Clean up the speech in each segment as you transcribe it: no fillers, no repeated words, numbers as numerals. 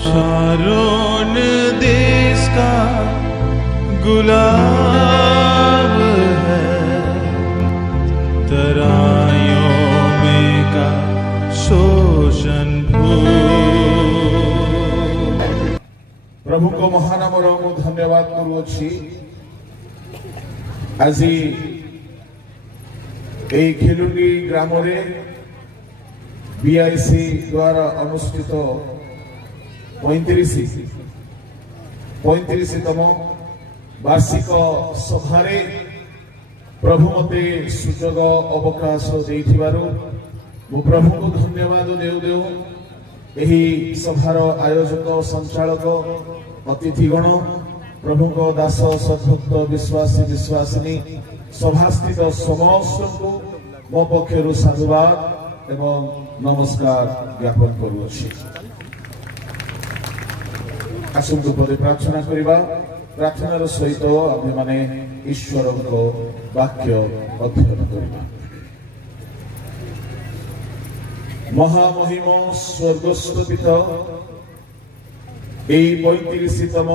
Sharon देश का गुलाब है, तराइयों में का शोषण प्रभु को महानाम मु धन्यवाद करुछि। आज खिलुंडी ग्राम बीआईसी द्वारा अनुष्ठित 35तम वार्षिक सभारे प्रभु मते सुजोग अवकाश देथिबारु मु प्रभु को धन्यवाद देउ देउ एही सभार आयोजक संचालक अतिथिगण प्रभु को दास सद्भक्त विश्वासी विश्वासिनी सभास्थित समस्त को मो पक्षरु साधुवाद एवं नमस्कार ज्ञापन करुछि। आसंतु पदे प्रार्थना करिबा। प्रार्थनार सहित आमे माने ईश्वर को वाक्य अध्ययन करिबा। महामहिम स्वर्गस्थ पिता 35तम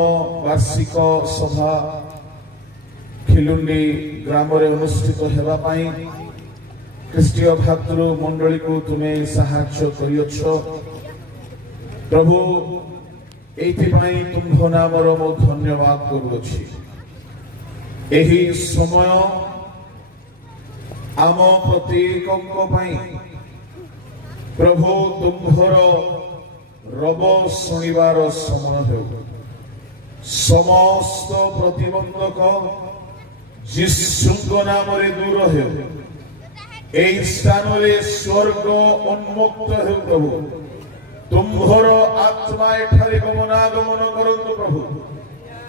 वार्षिक सभा खिलुंडी ग्राम अनुष्ठित हेबा पाई ख्रीष्टीय भातृ मंडली को तुम्हें साहाय्य करियछ प्रभु। एथिपाई तुम नामर मो धन्यवाद करुछि। एही समय आम प्रत्येकଙ୍କ ପାଇଁ प्रभु तुम्भर रब शुणिबार समय हेउ। समस्त प्रतिबंधक जिसुଙ୍କ नामरे दूर हेउ। এই স্থানরে স্বর্গ উন্মুক্ত হেউ প্রভু। तुम्भर आत्मा एठारे गमनागमन करंतु प्रभु।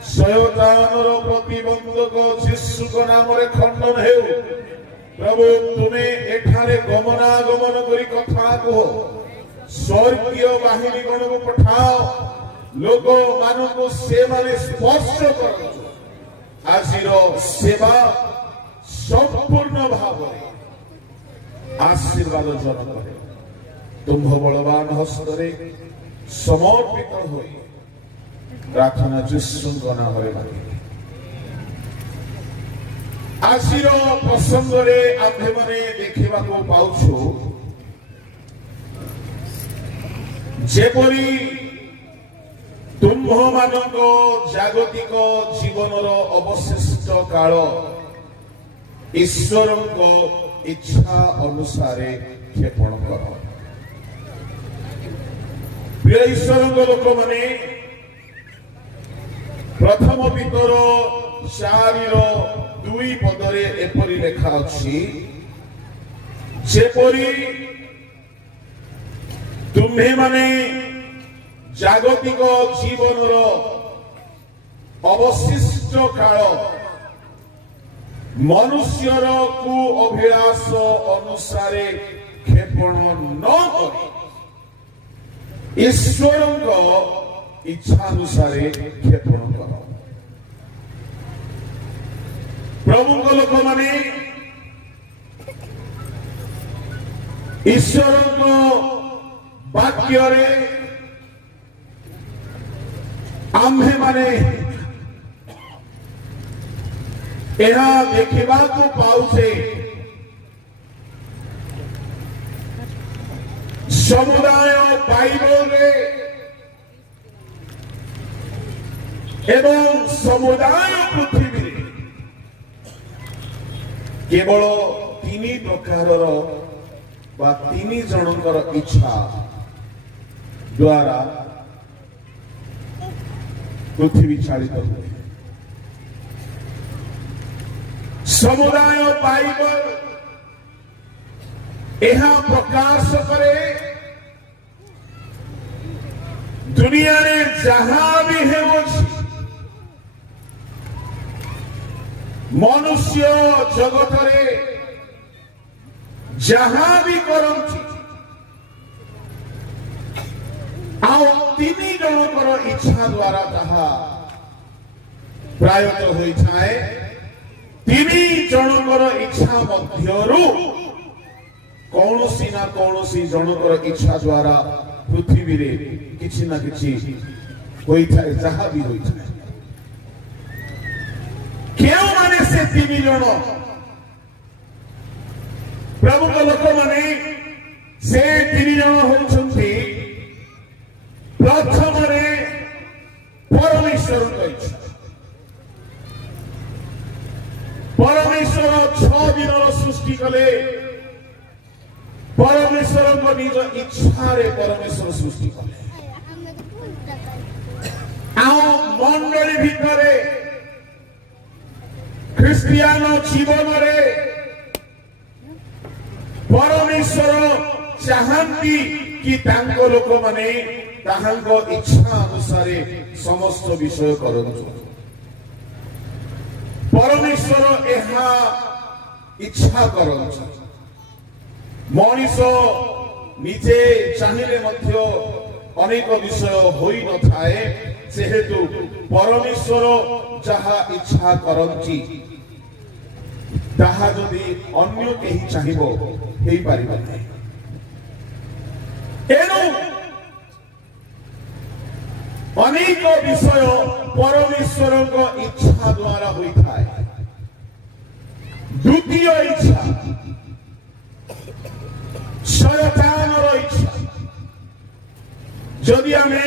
शयतानर प्रतिबंधक जिसुଙ୍କ नामरे खंडन हेउ प्रभु। तुमे एठारे गमनागमन करी कथा कहो। स्वर्गीय बाहिनी गण को पठाओ। लोक मानव को से माने स्पर्श करो। आजिर सेवा संपूर्ण भाव आशीर्वाद जनक है। तुम्भ बलवान हस्तरे समर्पित होई प्रार्थना जिसुଙ୍କ नामरे मांगे। आजिर प्रसंग रे आम्भे माने देखिबा को पाउछु जेपरी तुम्भ मानक जागतिक जीवनर अवशिष्ट काल ईश्वरଙ୍କ इच्छा अनुसारे क्षेपण कर। प्रिय ईश्वरଙ୍କ लोक माने प्रथम पितर 4:2 पदरे एपरि लेखा अछि जेपरि तुम्हे माने जागतिक जीवनर अवशिष्ट काल मनुष्यर को अभिलाष अनुसारे क्षेपण न करी ईश्वरଙ୍କ इच्छा अनुसारे क्षेपण कर। प्रभुଙ୍କ लोक माने ईश्वरଙ୍କ वाक्य रे आम्भे माने एहा देखिबा को पाउछे समुदाय बाइबल रे एवं समुदाय पृथ्वी रे केवल 3 प्रकारर बा 3 जनकर इच्छा द्वारा पृथ्वी चालित हुए। समुदाय बाइबल यह प्रकाश करे दुनिया रे जहां भी है मनुष्य जगत रे जहां भी करंती आउ 3 जनकर इच्छा द्वारा ताहा प्रायत होई थाए। 3 जनकर इच्छा मध्यरु कौनसी ना कौनसी जनकर इच्छा द्वारा पृथ्वी रे किछि ना किछि होई थाए जहा भी होई थाए केउ माने से 3 जण प्रभु को लोक माने से 3 जण होउछन्ति प्रथम रे परमेश्वर को इच्छा परमेश्वर 6 दिन सृष्टि कले परमेश्वर को निज इच्छा रे परमेश्वर सृष्टि कले आओ मंडली भितरे ख्रिस्टियान जीवन रे परमेश्वर चाहती कि तांको लोक माने ताहांको इच्छा अनुसार समस्त विषय करंतु परमेश्वर एहा इच्छा करंतु मनीष निजे चाहिए मध्य अनेक विषय होई न थाए जेहेतु परमेश्वर जहा इच्छा करंती ताहा जदि अन्य केही चाहिबो हेई पारिबो नाही एनु अनेक विषय परमेश्वर इच्छा द्वारा होई थाए द्वितीय इच्छा शयतानर इच्छा जदि आमे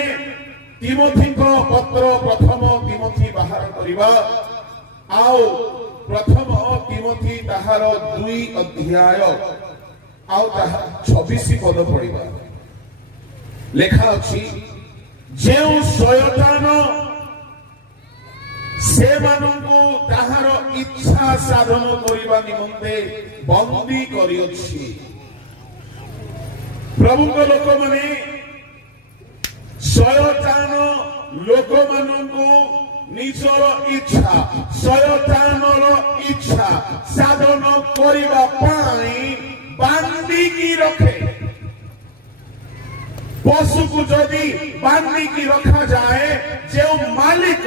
तिमोथी को पत्र प्रथम तिमोथी बाहर करिबा आओ प्रथम तिमोथी ताहार 2 अध्याय आओ ताहा 26 पद पढ़िबा लेखा अछि जेउ शयतान से मानंकु ताहार इच्छा साधन करिबा निमंते बंदी करि अछि प्रभु को लोक माने शयतान लोक मानंकु निजर इच्छा शयतानर इच्छा साधन करिबा पाई बांधी की रखे पशु को जदि बांधी की रखा जाए जो मालिक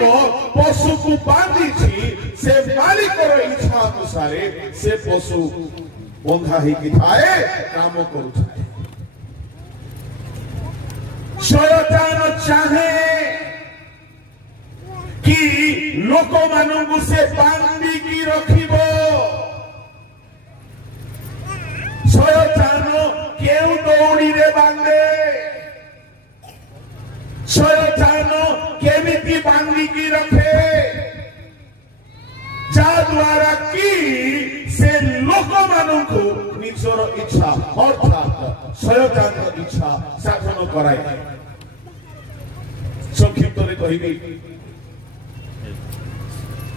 पशु को बांधी से मालिक इच्छा अनुसार से पशु बंधा ही थाए काम करुए शयतान चाहे कि लोक मानू से बांधी की रखिबो शयतान केउ दौड़ी रे बांधे शयतान केमिति बांधी की रखे जा द्वारा कि से लोक मानू निजर इच्छा अर्थात शयतान इच्छा साधन कराए संक्षिप्त रे कहिबी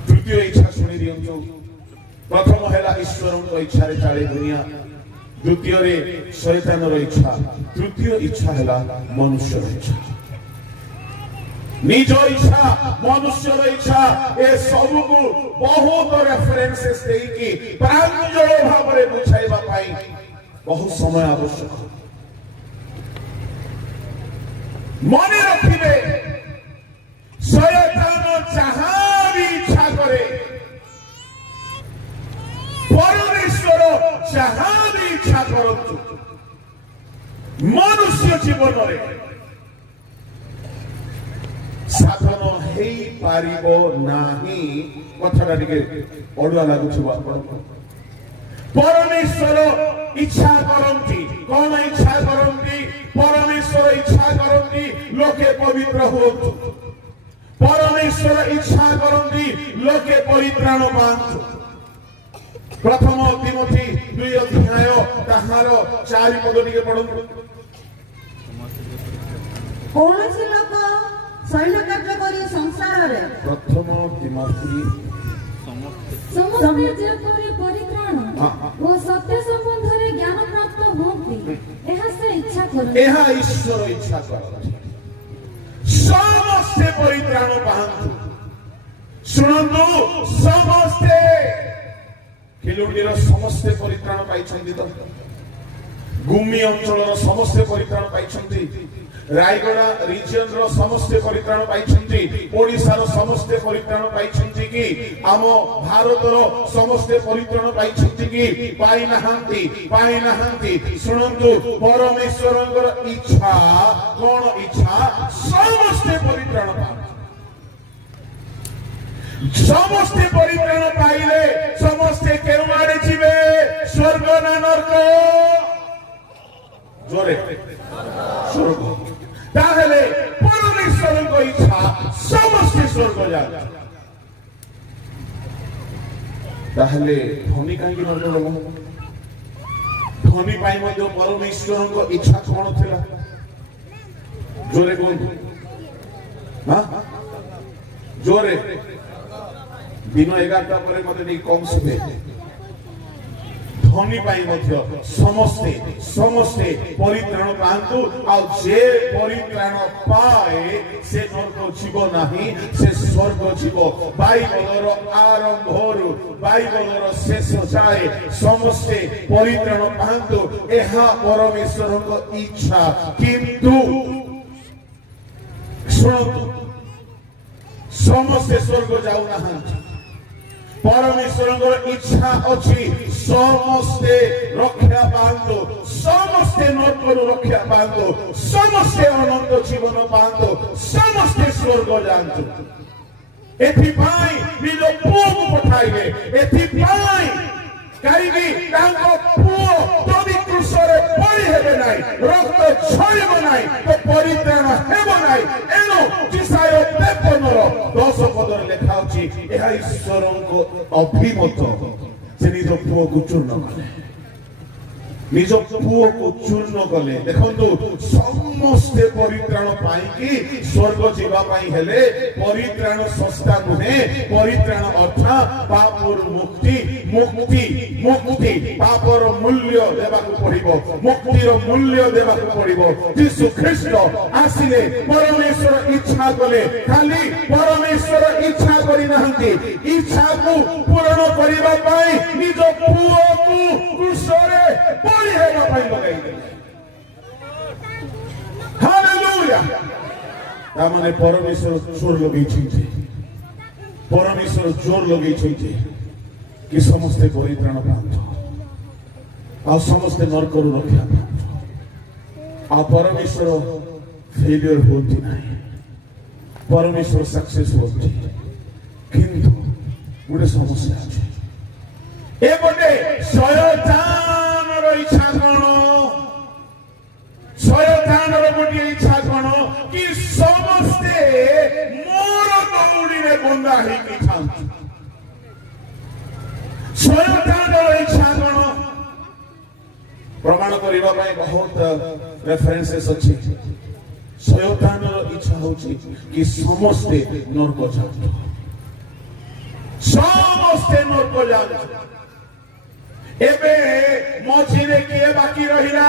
तृतीय इच्छा सुनि दियंतु प्रथम हैला ईश्वर इच्छा रे चाले दुनिया द्वितीय रे शयतान रो इच्छा तृतीय इच्छा हैला मनुष्य रो इच्छा निज इच्छा मनुष्य रो इच्छा ए सब को बहुत रेफरेंसेस देई कि प्रांजल भाव रे बुझाइबा पाई बहुत समय आवश्यक मने रखिबे शयतान जहां भी इच्छा करे परमेश्वर जहां भी इच्छा करंतु मनुष्य जीवन रे साधन हेई पारिबो नाही कथाटा टिके अडुआ लागुछिबा परमेश्वर इच्छा करंती कौन इच्छा करंती परमेश्वर इच्छा करंती लोके पवित्र होतु परमेश्वर इच्छा करंती लोके परित्राण पांतु प्रथम तिमोथी 2 अध्याय ताहार 4 पद टिके पढंतु कौनसी लोक सैन्य कार्य करी संसार रे प्रथम तिमोथी समस्ते जेपरि परित्राण ओ सत्य संबंध रे ज्ञान प्राप्त होती एहा से इच्छा करन एहा ईश्वर इच्छा करन समस्ते परित्राण पाहंतु सुनंतु समस्ते खेलुडीर समस्ते परित्राण पाइछन्ति त गुमी अंचलर समस्ते परित्राण पाइछन्ति रायगड़ा रीजन रो समस्ते परित्राण पाइछंती ओडिसा रो समस्ते परित्राण पाइछंती कि आम भारत रो समस्ते परित्राण पाइछंती कि पाई नाहांती सुनंतु परमेश्वरंकर इच्छा कोन इच्छा समस्ते परित्राण पाइछंती समस्ते परित्राण पाइले समस्ते केउ आड़े जिवे स्वर्ग ना नरक जोरे स्वर्ग ताहले परमेश्वरଙ୍କ इच्छा समस्ते स्वर्ग जाए ताहले धनी काहे नरक गलो धनी पाई मध्य परमेश्वरଙ୍କ इच्छा कोन थिला जोरे कोन हां जोरे दिन 11टा पर मते नहीं कम सुने धनी पाई मध्य समस्ते परित्राण पांतु आ जे परित्राण पाए से नरक जीव नाही से स्वर्ग जीव बाइबलर आरंभरु बाइबलर शेष जाए समस्ते परित्राण पांतु एहा परमेश्वरक इच्छा किंतु सुनतु समस्ते स्वर्ग जाऊ नाहांती परमेश्वरଙ୍କର इच्छा अछि समस्ते रक्षा पांतो समस्ते नरकରୁ रक्षा पांतो समस्ते अनंत जीवन पांतो समस्ते स्वर्ग जांतो एथिपाई निज पुओକୁ पठाइले एथिपाई काईगी तांको पुओ जदि क्रूसरे पड़ी हेबे नाही रक्त छळिब नाही तो परित्राण हेबो नाही एनो जिसाय 53 10 पदर लेखा अछि एहा ईश्वरको अभिमत से निज पुओକୁ चूर्ण कले निज पुओକୁ चूर्ण कले देखंतु समस्ते परित्राण पाई कि स्वर्ग जीवा पाई हेले परित्राण सस्ता नुहे परित्राण अर्थात पापर मुक्ति पापर मूल्य देबाकू पड़िबो मुक्तिर मूल्य देबाकू पड़िबो यीशु ख्रीष्ट आसिले परमेश्वर इच्छा कले खाली परमेश्वर इच्छा करि नाहंती इच्छा को पूर्ण करिबा पाई निज पुओକୁ क्रूसरे पड़ी हेबा पाई लगाई हालेलुया तामाने परमेश्वर जोर लगई छिंती परमेश्वर जोर लगई छिंती कि समस्ते परित्राण पांतो आ समस्ते नरकरू रक्षा पांतो आ परमेश्वर फेलियर होती नहीं परमेश्वर सक्सेस होती किंतु गोटे समस्या अछि ए गोटे शयतानर इच्छा कोन शयतानर गोटे इच्छा कोन कि समस्ते मोर दौड़ी रे बंदा ही कि थांती शयतानर इच्छा कोन प्रमाण करिबा पई बहुत रेफरेंसेस अछि शयतानर इच्छा होछि कि समस्ते नरक जातु समस्ते नरक जातु एबे मझिरे किए बाकी रहिला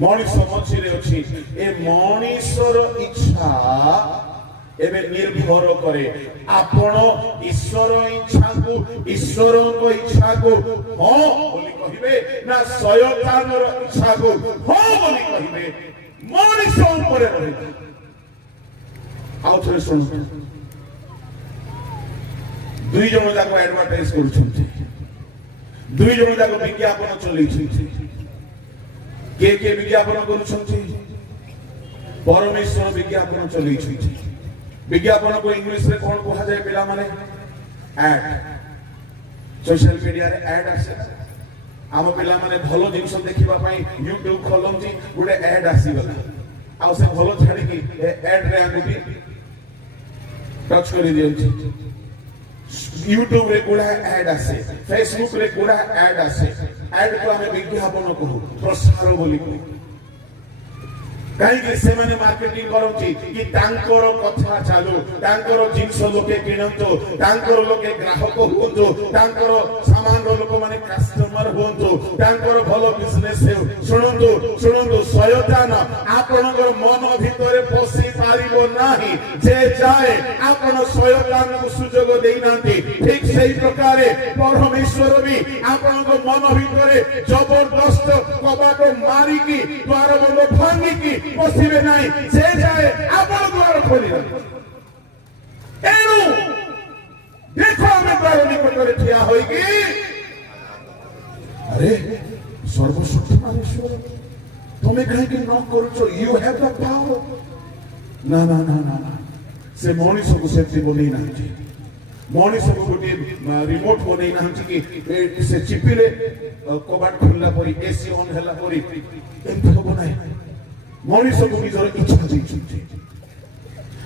मनुष्य मझिरे अछि ए मनुष्यर इच्छा एबे निर्भर करे आपण ईश्वर इच्छा को हां बोली कहिबे ना शयतानर इच्छा को हां बोली कहिबे मनुष्य ऊपर रहे आउ थोड़े सुन दुई जन जाको एडवर्टाइज करूछंती दुई जन जाको विज्ञापन चलैछंती के विज्ञापन करूछंती परमेश्वर विज्ञापन चलैछंती विज्ञापन को इंग्लिश रे कोन कहा जाय पिला माने एड सोशल मीडिया रे एड आसे आम पिला माने भलो जिंस देखिबा पई YouTube खोलंती गुडे एड आसी गला आ से भलो छाडी की एड रे आंगुटी टच करी दियंती YouTube रे गुडा एड आसे Facebook रे गुडा एड आसे एड को हमें विज्ञापन कहू प्रसार बोली कहीं से मैंने मार्केटिंग करती कि तांकर कथा चालू तांकर जिंस लोके किनंतो तांकर लोके ग्राहक होंतो तांकर सामान लोक माने कस्टमर होंतो तांकर भलो बिजनेस हे सुनंतो शयतान आपनकर मन भितरे पसी पारिबो नाही जे जाए आपन शयतान को सुजोग देई नांती ठीक सही प्रकारे परमेश्वर भी आपनकर मन भितरे जबरदस्त କବାଟ ମାରିକି ଦ୍ୱାର ବନ୍ଧ ଭାଙ୍ଗିକି ପଶିବେ ନାହିଁ, ସେ ଯାଏ ଆପଣ ଦ୍ୱାର ଖୋଲିବେ। ଏଣୁ ଦେଖ ଆମେ ଦ୍ୱାର ନିକଟରେ ଠିଆ ହୋଇକି ଆରେ ସର୍ବଶକ୍ତିମାନ ଈଶ୍ୱର ତମେ କାହିଁକି ନ କରୁଛ? You have the power. ନା ନା ନା ନା ନା, ସେ ମଣିଷକୁ ସେମିତି ବନେଇ ନାହାନ୍ତି। ମଣିଷକୁ ଗୋଟିଏ ରିମୋଟ ବନେଇ ନାହାନ୍ତି କି ସେ ଚିପିଲେ କବାଟ ଖୋଲିଲା ପରି, ଏସି ଅନ୍ ହେଲା ପରି ଏମିତି ହବ ନାହିଁ। ମଣିଷକୁ ନିଜର ଇଚ୍ଛା ଦେଇଛନ୍ତି।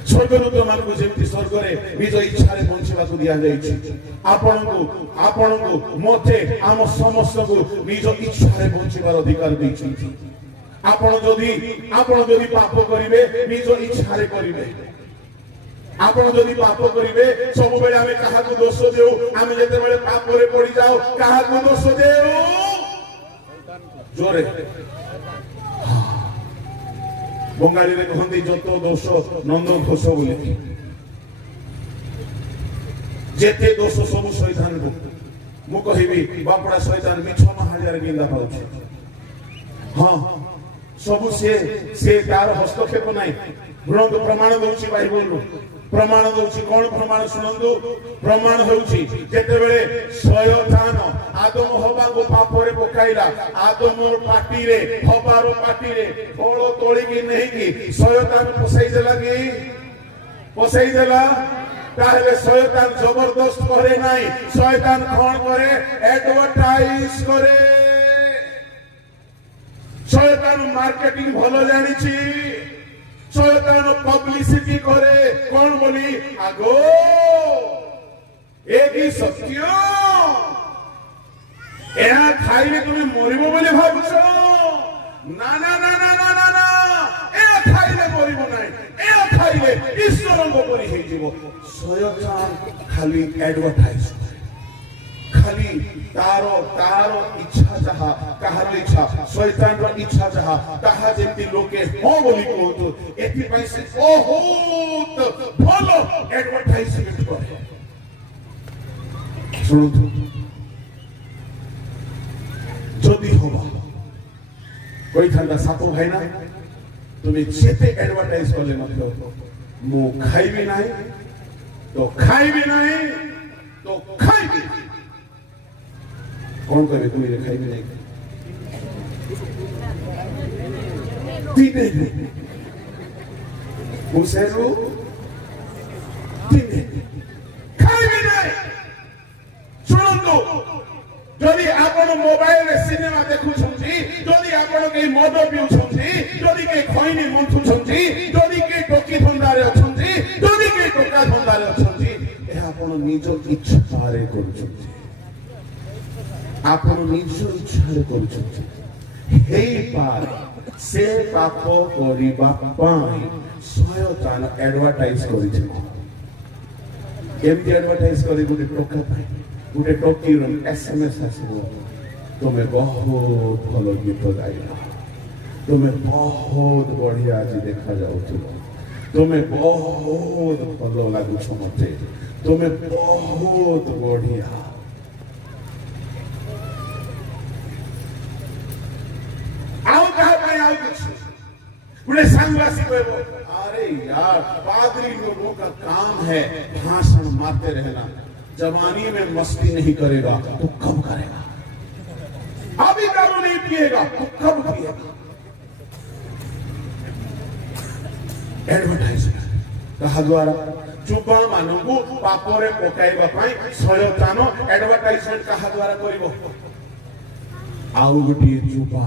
ସ୍ୱର୍ଗଦୂତ ମାନଙ୍କୁ ଯେମିତି ସ୍ୱର୍ଗରେ ନିଜ ଇଚ୍ଛାରେ ବଞ୍ଚିବାକୁ ଦିଆଯାଇଛି, ଆପଣଙ୍କୁ ମତେ ଆମ ସମସ୍ତଙ୍କୁ ନିଜ ଇଚ୍ଛାରେ ବଞ୍ଚିବାର ଅଧିକାର ଦେଇଛନ୍ତି। ଆପଣ ଯଦି ପାପ କରିବେ ନିଜ ଇଚ୍ଛାରେ କରିବେ। ଆପଣ ଯଦି ପାପ କରିବେ, ସବୁବେଳେ ଆମେ କାହାକୁ ଦୋଷ ଦେଉ। ଆମେ ଯେତେବେଳେ ପାପରେ ପଡିଯାଉ କାହାକୁ ଦୋଷ ଦେଉ? ଜୋରେ ବଙ୍ଗାଳୀରେ କହନ୍ତି ଯତ ଦୋଷ ନନ୍ଦ ଘୋଷ ବୋଲି। ଯେତେ ଦୋଷ ସବୁ ଶୈତାନକୁ। ମୁଁ କହିବି ବାପଡ଼ା ଶୈତାନ ମିଛ ମାହାଳିଆରେ ନିନ୍ଦା ପାଉଛି। ହଁ, ସବୁ ସେ ତାର ହସ୍ତକ୍ଷେପ ନାହିଁ। ପ୍ରମାଣ ଦଉଛି ବାଇବଲରୁ। ପ୍ରମାଣ ଦଉଛି କଣ ପ୍ରମାଣ? ଶୁଣନ୍ତୁ, ପ୍ରମାଣ ହେଉଛି ଯେତେବେଳେ ଶୟତାନ ଆଦମ ହବାକୁ ପାପରେ ପକାଇଲା, ଆଦମର ପାଟିରେ ହବାର ପାଟିରେ ଫଳ ତୋଳିକି ନେଇକି ଶୟତାନ ପଶେଇଦେଲା। ତାହେଲେ ଶୟତାନ ଜବରଦସ୍ତ କରେ ନାହିଁ। ଶୟତାନ କଣ କରେ? ଆଡଭର୍ଟାଇଜ କରେ। ଶୟତାନ ମାର୍କେଟିଂ ଭଲ ଜାଣିଛି। ଶୟତାନ ପବ୍ଲିସିଟି করে কোন বলি? আগো এই সত্য, ଏହା ଖାଇଲେ তুমি মরিব বলে ভাবছ? না না না না না না না, ଏହା খাইলে মরিব নাই। ଏହା খাইলে ঈশ্বরଙ୍କ পরি ହେଇଯିବ। শয়তান খালি অ্যাডভার্টাইজ করে, খালি তার ইচ্ছা যাহা, কাহার ইচ্ছা, শয়তানর ইচ্ছা যাহা তাহা যেমতি লোকে হ্যাঁ বলি কহতু, এথিপাই সে বহুত ভাল অ্যাডভার্টাইজমেন্ট করে। শুনুন, যদি হবা কইথান্তা সাপ ভাই না, তুমি যেতে অ্যাডভার্টাইজ করলে মত মু খাইবি নাই তো খাইবি নাই তো খাইবি। कौन करे? कोई खाई भी नहीं, पीने मुसेरू पीने खाई भी नहीं। शुणु, যদি আপন মোবাইলে সিনেমা দেখুছন্তি, যদি আপন কেই মদ পিউছন্তি, যদি কেই খৈনি মন্থুছন্তি, যদি কেই টকি ধন্দারে অছন্তি, যদি কেই টকা ধন্দারে অছন্তি, এ আপন নিজ ইচ্ছারে করুছন্তি। ଆପଣ ନିଜ ଇଚ୍ଛାରେ କରୁଛନ୍ତି। ହେଇପାରେ ସେ ପାପ କରିବା ପାଇଁ ଶୟତାନ ଆଡଭାର୍ଟାଇଜ କରିଛନ୍ତି। କେମିତି ଆଡଭାର୍ଟାଇଜ କରି? ଗୋଟେ ଟଙ୍କା ପାଇଁ, ଗୋଟେ ଟକିର SMS ଆସିବ, ତୁମେ ବହୁତ ଭଲ ଗୀତ ଗାଇଲ, ତୁମେ ବହୁତ ବଢିଆ ଆଜି ଦେଖାଯାଉଥିବ, ତୁମେ ବହୁତ ଭଲ ଲାଗୁଛ ମତେ, ତୁମେ ବହୁତ ବଢିଆ। अरे यार, पादरी लोगों का काम है भाषण मारते रहना। जवानी में मस्ती नहीं करेगा तो कब करेगा? अभी दारू नहीं पिएगा तो कब पिएगा? एडवर्टाइजमेंट कहा द्वारा जुबा मानू पापरे पकाइबा पाई शयतान एडवर्टाइजमेंट कहा द्वारा करिवो। आउ गोटिए जुबा,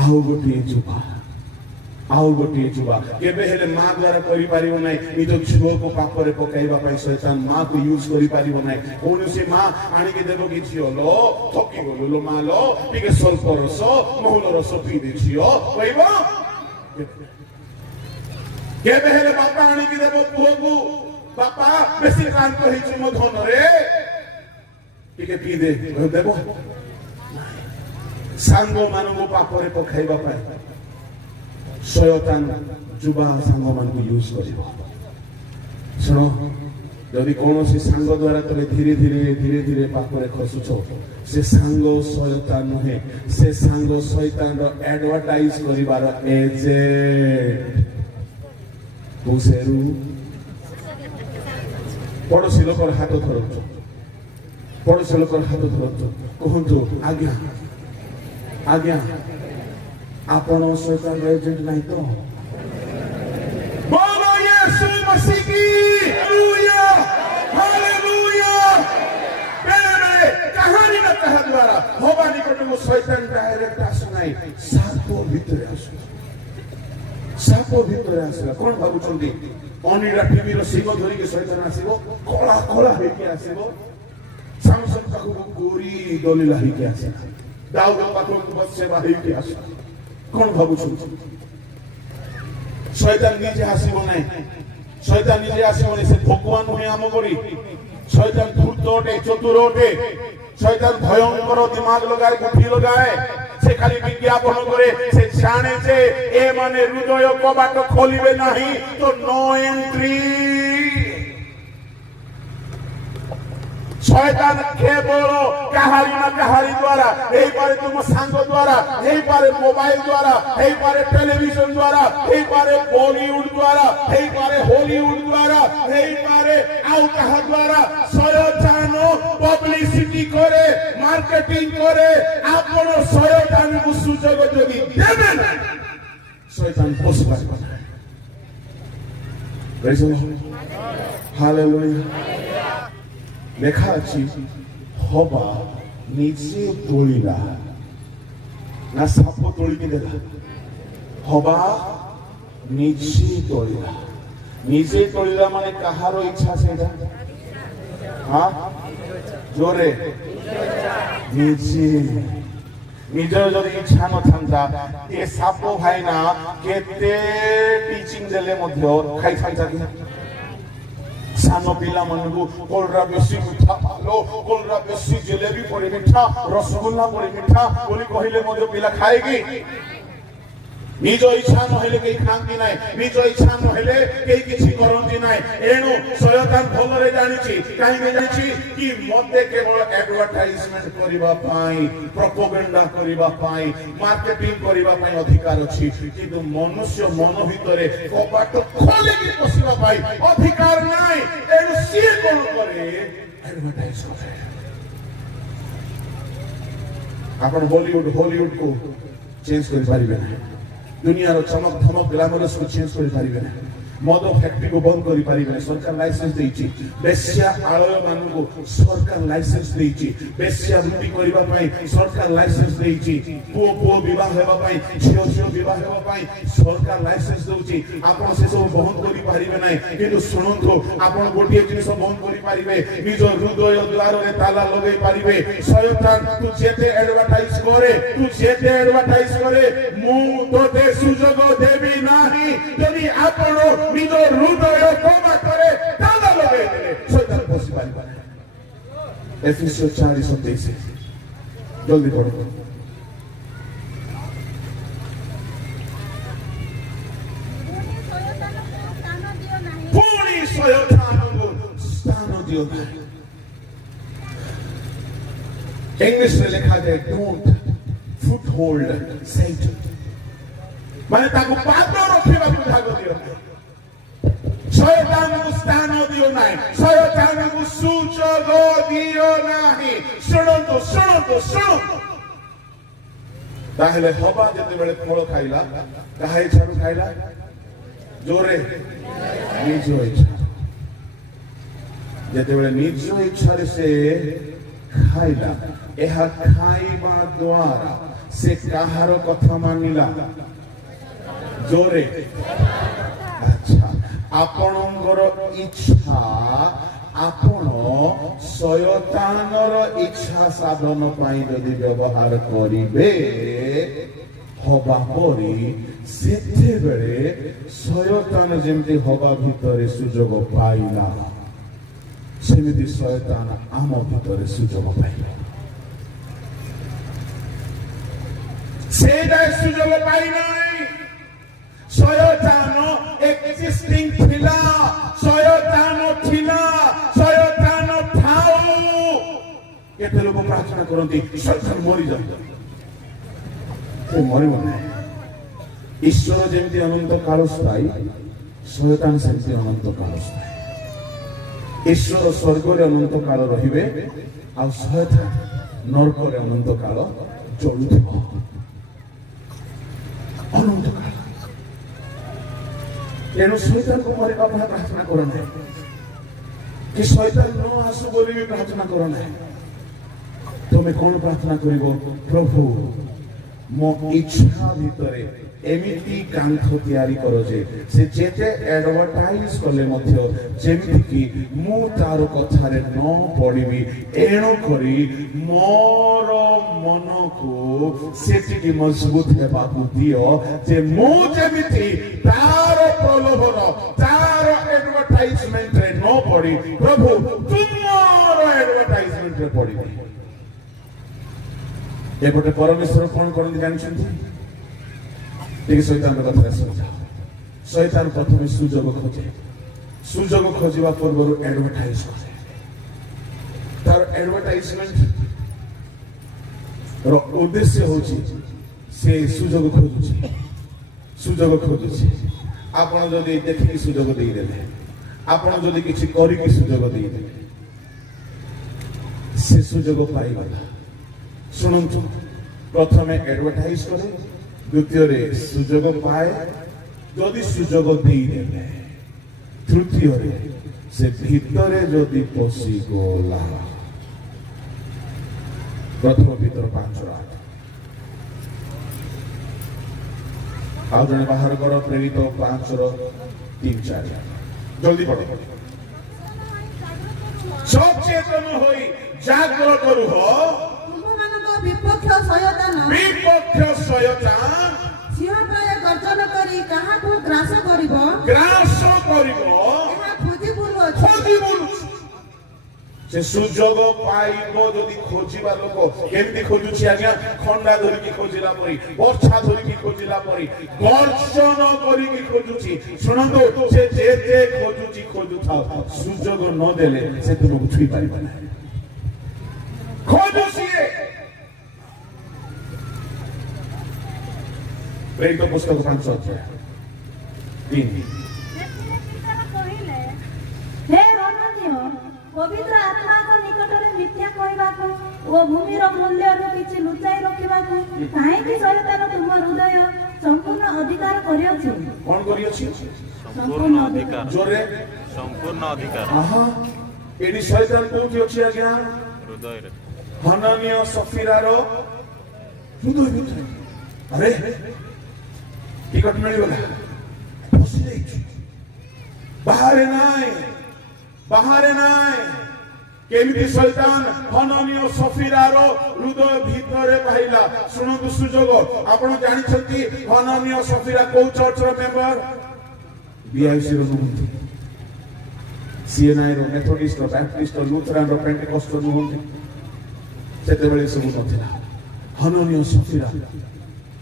आउ गोटिए जुबा, आउ गोटिए जुबा केबे हेले मां द्वारा करि पारिबो नै। निज झुओ को पापरे पकाइबा पाई शैतान मां को यूज करि पारिबो नै। कोनोसी मां आनी के देबो कि झियो लो थकी गलो लो मां लो टिके स्वल्प रस महुल रस पी दे झियो कहबो। केबे हेले बापा आनी के देबो पुओ को, बापा बेसी कान को हिच मो धन रे टिके पी दे देबो। सांग मानू पापरे पकाइबा पाई शयतान जुबा सांग मान को यूज करिवो। सुनो, যদি কৌশি সাঙ্গ দ্বারা তুমি ধীরে ধীরে ধীরে ধীরে পাপরে খসুছ সে সাঙ্গ শয়তান নুহে সে সাঙ্গ শয়তানর এডভার্টাইজ করিবার এজেন্ট পুসেরু পড়োশী লোকর হাত ধরছ পড়ୋଶୀ ଲୋକର ହାତ ଧରନ୍ତୁ କୁହନ୍ତୁ ଆଜ୍ଞା ଆଜ୍ଞା ଆପଣ ଶୈତାନର ଏଜେଣ୍ଟ ନାହିଁ ତ ବୋଲୋ ୟୀଶୁ ମସିହ କି ହାଲେଲୁୟା ହାଲେଲୁୟା ବେଳେବେଳେ କାହାରି ନା କାହା ଦ୍ୱାରା ହବା ନିକଟକୁ ଶୈତାନ ଡାଇରେକ୍ଟ ଆସୁନାହିଁ ସାପ ଭିତରେ ଆସୁଛି ସାପ ଭିତରେ ଆସିଲା କଣ ଭାବୁଛନ୍ତି ଅନିରା ଟିଭିର ଶିବ ଧରିକି ଶୈତାନ ଆସିବ କଳା କଳା ହେଇକି ଆସିବ ସାମସନ ପାଖକୁ ଗୋରି ଦଲିଲା ହେଇକି ଆସିଲା ଦାଉଦ ପାଖକୁ ବତ୍ସେବା ହେଇକି ଆସିଲା କଣ ଭାବୁଛନ୍ତି ଶୈତାନ ନିଜେ ଆସିବ ନାହିଁ ଶୈତାନ ନିଜେ ଆସିବ ନାହିଁ ସେ ଭଗବାନ ନୁହେଁ ଆମ ପରି ଶୈତାନ ଧୂର୍ତ୍ତ ଅଟେ ଚତୁର ଅଟେ ଶୈତାନ ଭୟଙ୍କର ଦିମାଗ ଲଗାଏ ବୁଦ୍ଧି ଲଗାଏ ସେ ଖାଲି ବିଜ୍ଞାପନ କରେ ସେ ଜାଣେ ଯେ ଏମାନେ ହୃଦୟ କବାଟ ଖୋଲିବେ ନାହିଁ ତ ନୋ ଏଣ୍ଟ୍ରି শয়তান কেবল কাহারি না কাহারি দ্বারা এইবারে তোমার সাঙ্গ দ্বারা এইবারে মোবাইল দ্বারা এইবারে টেলিভিশন দ্বারা এইবারে বলিউড দ্বারা এইবারে হলিউড দ্বারা এইবারে আউ কাহা দ্বারা শয়তান পাবলিসিটি করে মার্কেটিং করে আপন শয়তানକୁ সুযোগ যদি দেবেন শয়তান বসে পারবে না প্রেজ দ্য লর্ড হালেলুয়া লেখা আছে হবা নিজে তোলিলা না সাপ তোলিকে দেলা হবা নিজে তোলিলা নিজে তোলিলা মানে কাহার ইচ্ছা সেটা হ্যাঁ জোরে নিজে নিজের যদি ইচ্ছা নথান্তা এ সাপ ভাই না কেতে টিচিং দেলে মধ্য খাইথান্তা কি সান পিলাମାନଙ୍କୁ কোলরা বেশি মিঠা ভালো কোলরা বেশি জিলেবি পড়ে মিঠা রসগোল্লা পড়ে মিঠা বলি কহিলে মধ্যে পিলা খায় কি নিজ ইচ্ছা নহলে কেই খান্তি নাই নিজ ইচ্ছা নহলে কেই কিছু করন্তি নাই এণু শয়তান ভলরে জানিছি কাহিঁকি জানিছি কি মতে কেবল অ্যাডভার্টাইজমেন্ট করিবা পাই প্রপোগান্ডা করিবা পাই মার্কেটিং করিবা পাই অধিকার আছে কিন্তু মনুষ্য মন ভিতরে কপাট খোলিকি বসিবা পাই অধিকার নাই এণু সিয়ে কোন করে অ্যাডভার্টাইজ করে আপন বলিউড হলিউড কো চেঞ্জ করে পারিবে না দুনিয়ার চমক ধমক গ্ল্যামারস को चेंज कर पारिबे ना मद फैक्ट्री को बंद कर पारिबे ना सरकार लाइसेंस देइची बेश्या आलय मान को सरकार लाइसेंस देइची बेश्या वृत्ति करबा पई सरकार लाइसेंस देइची पो पो विवाह हेबा पई झियो झियो विवाह हेबा पई सरकार लाइसेंस दोची आपण से सब बंद करि पारिबे ना किंतु सुनंतो आपण गोटिए जिनिस बंद करि पारिबे निज हृदय द्वार रे ताला लगै पारिबे शयतान तू जेते एडवर्टाइज करे मु तोते सुजोग देबी नाही जदि आपण निज हृदय कोमा करे ताला लगै देले शयतान बसि पारिबे ना एफएसओ 4:27 जल्दी पढ़ो पुणी शयतानକୁ ସ୍ଥାନ ଦିଅ ନାହିଁ इंग्लिश में लिखा है डोंट फुटहोल्ड सैटन माने ताको पाद रखिबाकू भाग दियो शयतानକୁ ସ୍ଥାନ ଦିଅ ନାହିଁ ଶୟତାନକୁ ସୁଯୋଗ ଦିଅ ନାହିଁ ଶୁଣନ୍ତୁ ତାହେଲେ ହବା ଯେତେବେଳେ ଫଳ ଖାଇଲା କାହା ଇଚ୍ଛାରୁ ଖାଇଲା ଜୋରେ ନିଜ ଇଚ୍ଛା ଯେତେବେଳେ ନିଜ ଇଚ୍ଛାରେ ସେ ଖାଇଲା ଏହା ଖାଇବା ଦ୍ୱାରା ସେ କାହାର କଥା ମାନିଲା ଜୋରେ ଆଚ୍ଛା ଆପଣଙ୍କର ଇଚ୍ଛା ଆପଣ ଶୟତାନର ଇଚ୍ଛା ସାଧନ ପାଇଁ ଯଦି ବ୍ୟବହାର କରିବେ ହବା ପରି ସେତେବେଳେ ଶୟତାନ ଯେମିତି ହବା ଭିତରେ ସୁଯୋଗ ପାଇଲା ସେମିତି ଶୟତାନ ଆମ ଭିତରେ ସୁଯୋଗ ପାଇଲା ସେଇଟା ସୁଯୋଗ ପାଇନାହିଁ ଶୟତାନ ଏକ୍ସିଷ୍ଟିଂ ଥିଲା ଶୟତାନ ଥିଲା करती शैतान मरी जाए से मरिब ना ईश्वर जमी अनंत काल स्थायी शैतान सेमती अनंत काल स्थायी ईश्वर स्वर्ग अनंत काल रे आ शैतान नरक अनंत काल चलुथिब अनंत काल तेणु शैतान को मरिबा ପାଇଁ प्रार्थना करो ना कि शैतान न आसु बोली भी प्रार्थना करो ना तुम्हें कौन प्रार्थना करिबो प्रभु मो इच्छा भितरे एमिति कांथ तैयारी करो जे से जेते एडवर्टाइज कले मध्य जेमिति कि मु तार कथारे न पड़िबी एणो करी मोर मन को सेति की मजबूत हेबा दियो जे मु जेमिति तार प्रलोभन तार एडवर्टाइजमेंट रे न पड़ी प्रभु तुमर एडवर्टाइजमेंट रे पड़िबी एपटे परमेश्वर कौन करते जानते शैतान कथा समझाओ शैतान प्रथम सुजोग खोजे सुजोग खोजा पूर्व एडवर्टाइज करे तार एडवर्टाइजमेंट उद्देश्य होची से सुजोग खोजुची आपण जदि देखि सुजोग देई देले आपण जदि किछि करि कि सुजोग देई देले से सुजोग पाई गला शुणु प्रथम एडवर्टाइज करे द्वितीय सुजोग पाए जदि सुजोग देदेले तृतीय से भितरे जदि पशि गला प्रथम भीतर 5:8 आज जने बाहर कर प्रेरित 5:3-4 जल्दी पढ़ो सचेतन होई जागृत रुह विपक्ष शयतान सिंह प्राय गर्जन करी काहाको ग्रास करिबो एहा खोजी बुलु से सुजोग पाइबो जदि खोजिबा लोक केमती खोजुछि आज्ञा खंडा धरि की खोजिला परी वर्षा धरि की खोजिला परी गर्जन करी की खोजुछि सुनंदो से जेते खोजुछि खोजुथा सुजोग न देले से तुमको छुई पाइबा ना खोजुछि प्रेरित पुस्तक 5:3 हे रणनीय पवित्र आत्मा को निकट रे मिथ्या कहबा को ओ भूमि रो मूल्य रो किछि लुचाई रखिबा को काहे कि शैतान तुम हृदय संपूर्ण अधिकार करियछि कोन करियछि संपूर्ण अधिकार जोरे संपूर्ण अधिकार आहा एडी शैतान कोठी अछि आज्ञा हृदय रे हननिय सफीरा रो हृदय भितर अरे टिकट मिलगला फसी जाइछु बाहरे नाय केमिति शैतान हननिय सफीरा रो हृदय भितरे पाइला सुनंतु सुजोग आपण जानि छथि हननिय सफीरा को चर्च रो मेंबर बीआईसी रो नुहंती सीएनआई रो मेथोडिस्ट रो बैप्टिस्ट रो लूथरान रो पेंटेकोस्ट रो नुहंती सेते बेले सब नथिला हननिय सफीरा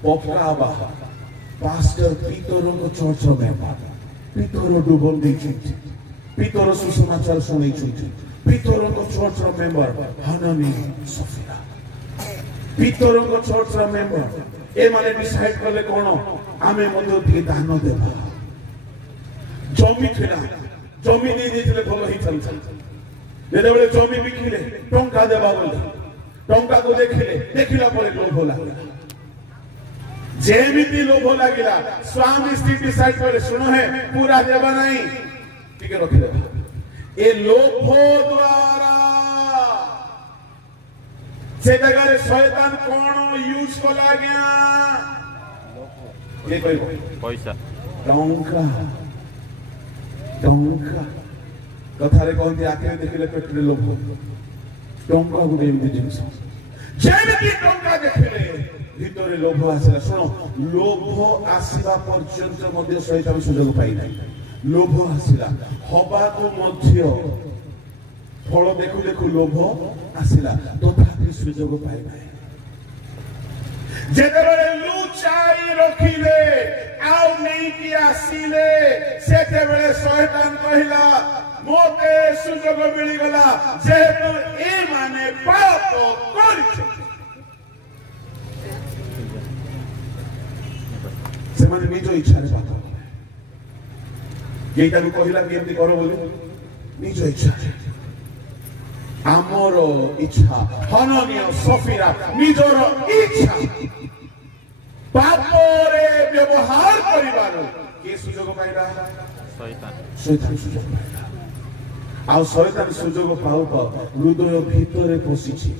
पपकाबा पास्टर पीतरों को चर्च में पीतरो डुबन देइछथि पीतरो सुसमाचार सुनैछथि पीतरों को चर्च मेंबर हननी सफीरा पीतरों को चर्च मेंबर ए माने डिसाइड करले कोन आमे मध्य दी दान देबा जमी थिला जमी दे दिले भलो हि चलछ जेते बेले जमी बिकिले टंका देबा बोले टंका को देखिला परे लोभ लागला जेमिति लोभ लागिला स्वामी स्त्री डिसाइड करे सुनो है पूरा देबा नहीं ठीक है रखि देबा ए लोभ द्वारा से जगह शैतान कोन यूज को लाग्या ये कहबो पैसा टंका कथारे कहती आखिर देखिले पेटरे लोभ टंका गुडे एमती जिनिस जेमिति टंका देखिले भितरे लोभ आसला सुनो लोभ आसीबा पर्यंत मध्य शैतान सुजोग पाई नाही लोभ आसिला हबा को मध्य फल देखु देखु लोभ आसिला तथापि सुजोग पाई नाही जेतेबेले लुचाई रखिले आउ नहीं कि आसिले सेतेबेले शैतान कहिला मोते सुजोग मिली गला जेहेतु ए माने पाप ସେମାନେ ନିଜ ଇଚ୍ଛାରେ ପାପ କଲେ। ଏଇଟାକୁ କହିଲା କେମିତି କର ବୋଲି ନିଜ ଇଚ୍ଛାରେ। ଆମର ଇଚ୍ଛା ହନନୀୟ ସଫିରା ନିଜର ଇଚ୍ଛା ପାପରେ ବ୍ୟବହାର କରିବାର କିଏ ସୁଯୋଗ ପାଇଲା? ଶୈତାନ। ଶୈତାନ ସୁଯୋଗ ପାଇଲା। ଆଉ ଶୈତାନ ସୁଯୋଗ ପାଉ ପାଉ ହୃଦୟ ଭିତରେ ପଶିଛି।